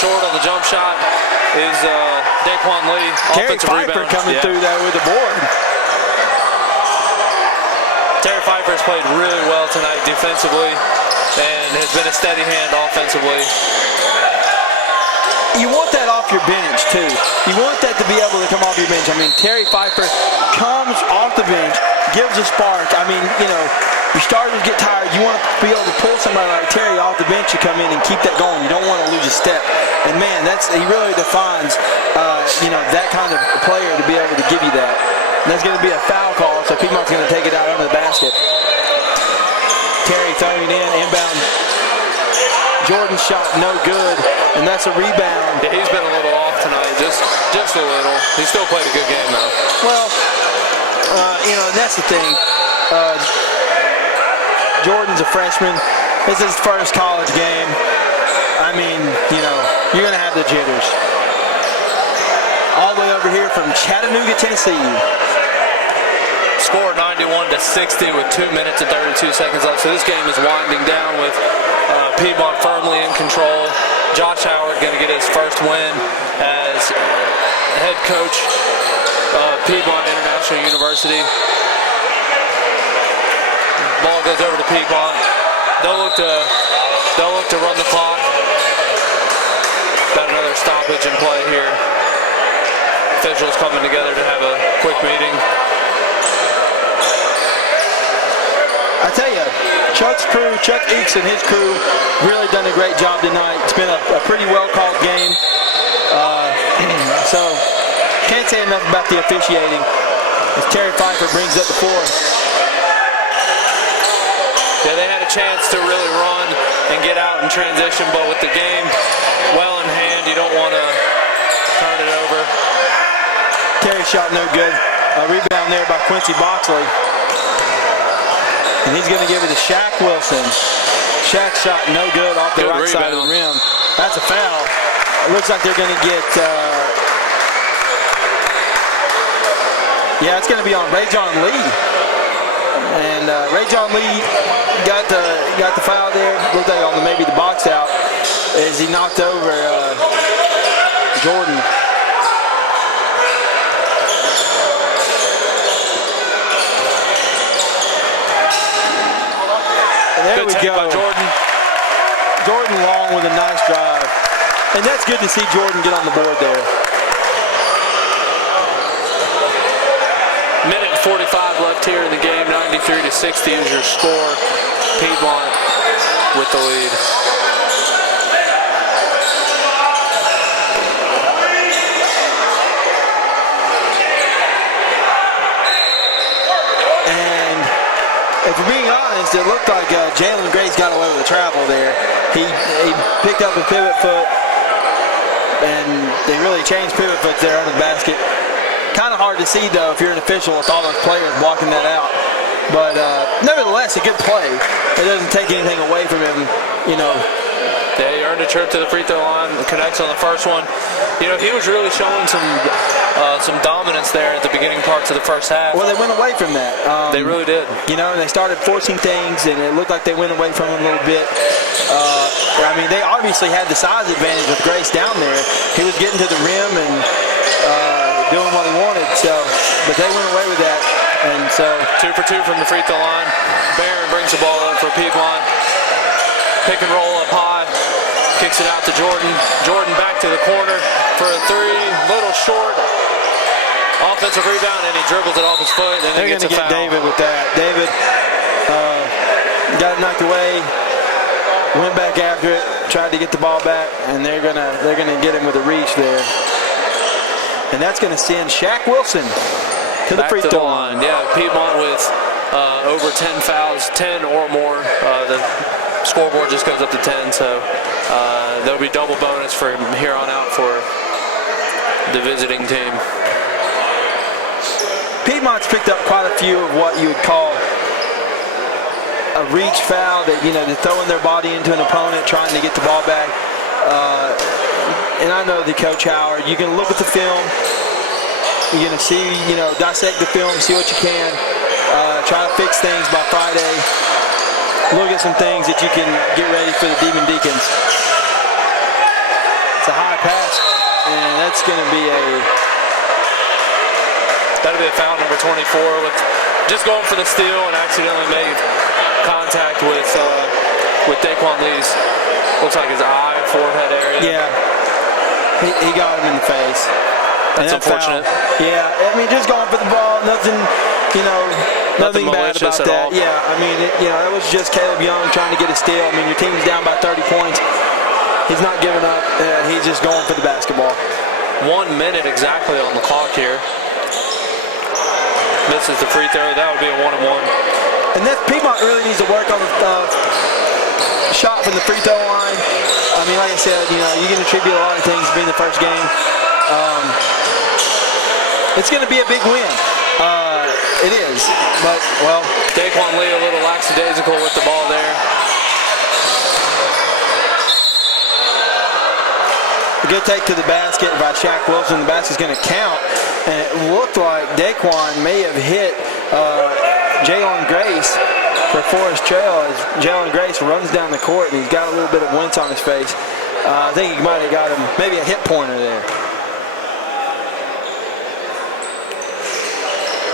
Short on the jump shot is Daquan Lee. Terry Offensive Pfeiffer rebound. coming through there with the board. Terry Pfeiffer has played really well tonight defensively and has been a steady hand offensively. You want that off your bench, too. You want that to be able to come off your bench. I mean, Terry Pfeiffer comes off the bench, gives a spark. I mean, you know, your starters get tired. You want to be able to pull somebody like Terry off the bench to come in and keep that going. You don't want to lose a step. And, man, he really defines, you know, that kind of player to be able to give you that. And that's going to be a foul call, so Piedmont's going to take it out under the basket. Terry throwing it in, inbound. Jordan's shot no good, and that's a rebound. Yeah, he's been a little off tonight, just a little. He still played a good game, though. Well, you know, that's the thing. Jordan's a freshman. This is his first college game. I mean, you know, you're going to have the jitters. All the way over here from Chattanooga, Tennessee. Score 91-60 with 2 minutes and 32 seconds left. So this game is winding down with Piedmont firmly in control. Josh Howard going to get his first win as head coach of Piedmont International University. Ball goes over to Piedmont. They'll look to run the clock. Got another stoppage in play here. Officials coming together to have a quick meeting. I tell you, Chuck Eakes and his crew really done a great job tonight. It's been a pretty well-called game. So, can't say enough about the officiating as Terry Pfeiffer brings up the floor. Yeah, they had a chance to really run and get out in transition, but with the game well in hand, you don't want to turn it over. Terry shot no good. A rebound there by Quincy Boxley. And he's going to give it to Shaq Wilson. Shaq shot no good off the right side of the rim. That's a foul. It looks like they're going to get, it's going to be on Ray John Lee. And Ray John Lee got the foul there. Looked like on maybe the box out as he knocked over Jordan. There we go. By Jordan. Jordan Long with a nice drive. And that's good to see Jordan get on the board there. Minute and 45 left here in the game. 93-60 is your score. Piedmont with the lead. And if we're being honest, it looked like Jalen Grace got away with the travel there. He picked up a pivot foot, and they really changed pivot foot there under the basket. Kind of hard to see, though, if you're an official with all those players blocking that out. But nevertheless, a good play. It doesn't take anything away from him, you know. Yeah, he earned a trip to the free throw line. Connects on the first one. You know, he was really showing some dominance there at the beginning parts of the first half. Well, they went away from that. They really did. You know, and they started forcing things, and it looked like they went away from him a little bit. I mean, they obviously had the size advantage with Grace down there. He was getting to the rim and doing what he wanted. So, but they went away with that, and so 2 for 2 from the free throw line. Barron brings the ball up for Piedmont. Pick and roll up high. Kicks it out to Jordan. Jordan back to the corner for a three. Little short. Offensive rebound, and he dribbles it off his foot, and they're he gets a foul. David with that. David got it knocked away. Went back after it. Tried to get the ball back, and they're gonna get him with a reach there. And that's going to send Shaq Wilson to the free throw line. Yeah, Piedmont with over 10 fouls, 10 or more. The scoreboard just goes up to 10, so there'll be double bonus from here on out for the visiting team. Piedmont's picked up quite a few of what you would call a reach foul, that, you know, they're throwing their body into an opponent, trying to get the ball back. And I know the Coach Howard, you can look at the film, you're going to see, you know, dissect the film, see what you can, try to fix things by Friday, look at some things that you can get ready for the Demon Deacons. It's a high pass, and that's going to be that'll be a foul, number 24, with just going for the steal and accidentally made contact with Daquan Lee's, looks like his eye, forehead area. Yeah. He got him in the face. That's unfortunate. Foul. Yeah, I mean, just going for the ball, nothing, you know, nothing bad about that. Yeah, I mean, it was just Caleb Young trying to get a steal. I mean, your team's down by 30 points. He's not giving up. He's just going for the basketball. 1 minute exactly on the clock here. Misses the free throw. That would be a 1-and-1. And that Piedmont really needs to work on the shot from the free throw line. I mean, like I said, you know, you can attribute a lot of things to being the first game. It's going to be a big win. It is. But, well, Daquan Lee a little lackadaisical with the ball there. A good take to the basket by Shaq Wilson. The basket's going to count. And it looked like Daquan may have hit Jalen Grace for Forrest Trail as Jalen Grace runs down the court, and he's got a little bit of wince on his face. I think he might have got him maybe a hit pointer there.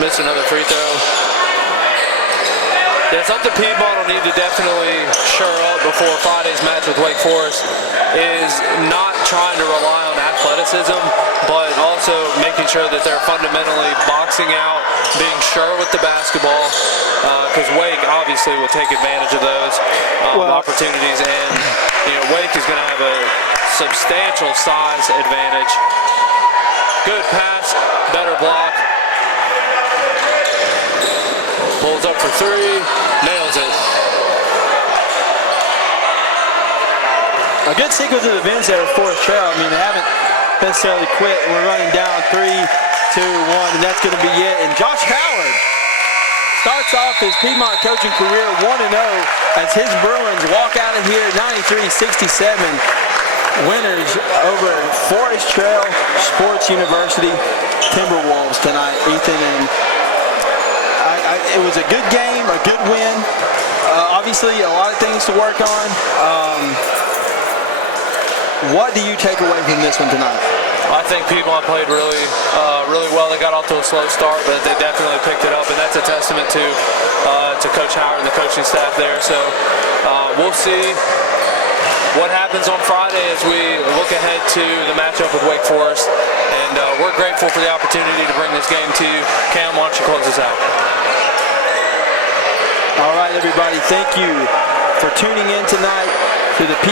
Missed another free throw. Yeah, something Piedmont will need to definitely shore up before Friday's match with Wake Forest is not trying to rely on athleticism, but also making sure that they're fundamentally boxing out, being sure with the basketball, because Wake obviously will take advantage of those opportunities, and you know, Wake is going to have a substantial size advantage. Good pass, better block. Pulls up for three, nails it. A good sequence of events there at Forrest Trail. I mean, they haven't necessarily quit. We're running down 3, 2, 1, and that's going to be it. And Josh Howard starts off his Piedmont coaching career 1-0 as his Bruins walk out of here 93-67 winners over Forrest Trail Sports University Timberwolves tonight, Ethan. And it was a good game, a good win. Obviously, a lot of things to work on. What do you take away from this one tonight? I think Piedmont played really well. They got off to a slow start, but they definitely picked it up, and that's a testament to Coach Howard and the coaching staff there. So we'll see what happens on Friday as we look ahead to the matchup with Wake Forest, and we're grateful for the opportunity to bring this game to you. Cam, why don't you close us out? All right, everybody, thank you for tuning in tonight to the PIU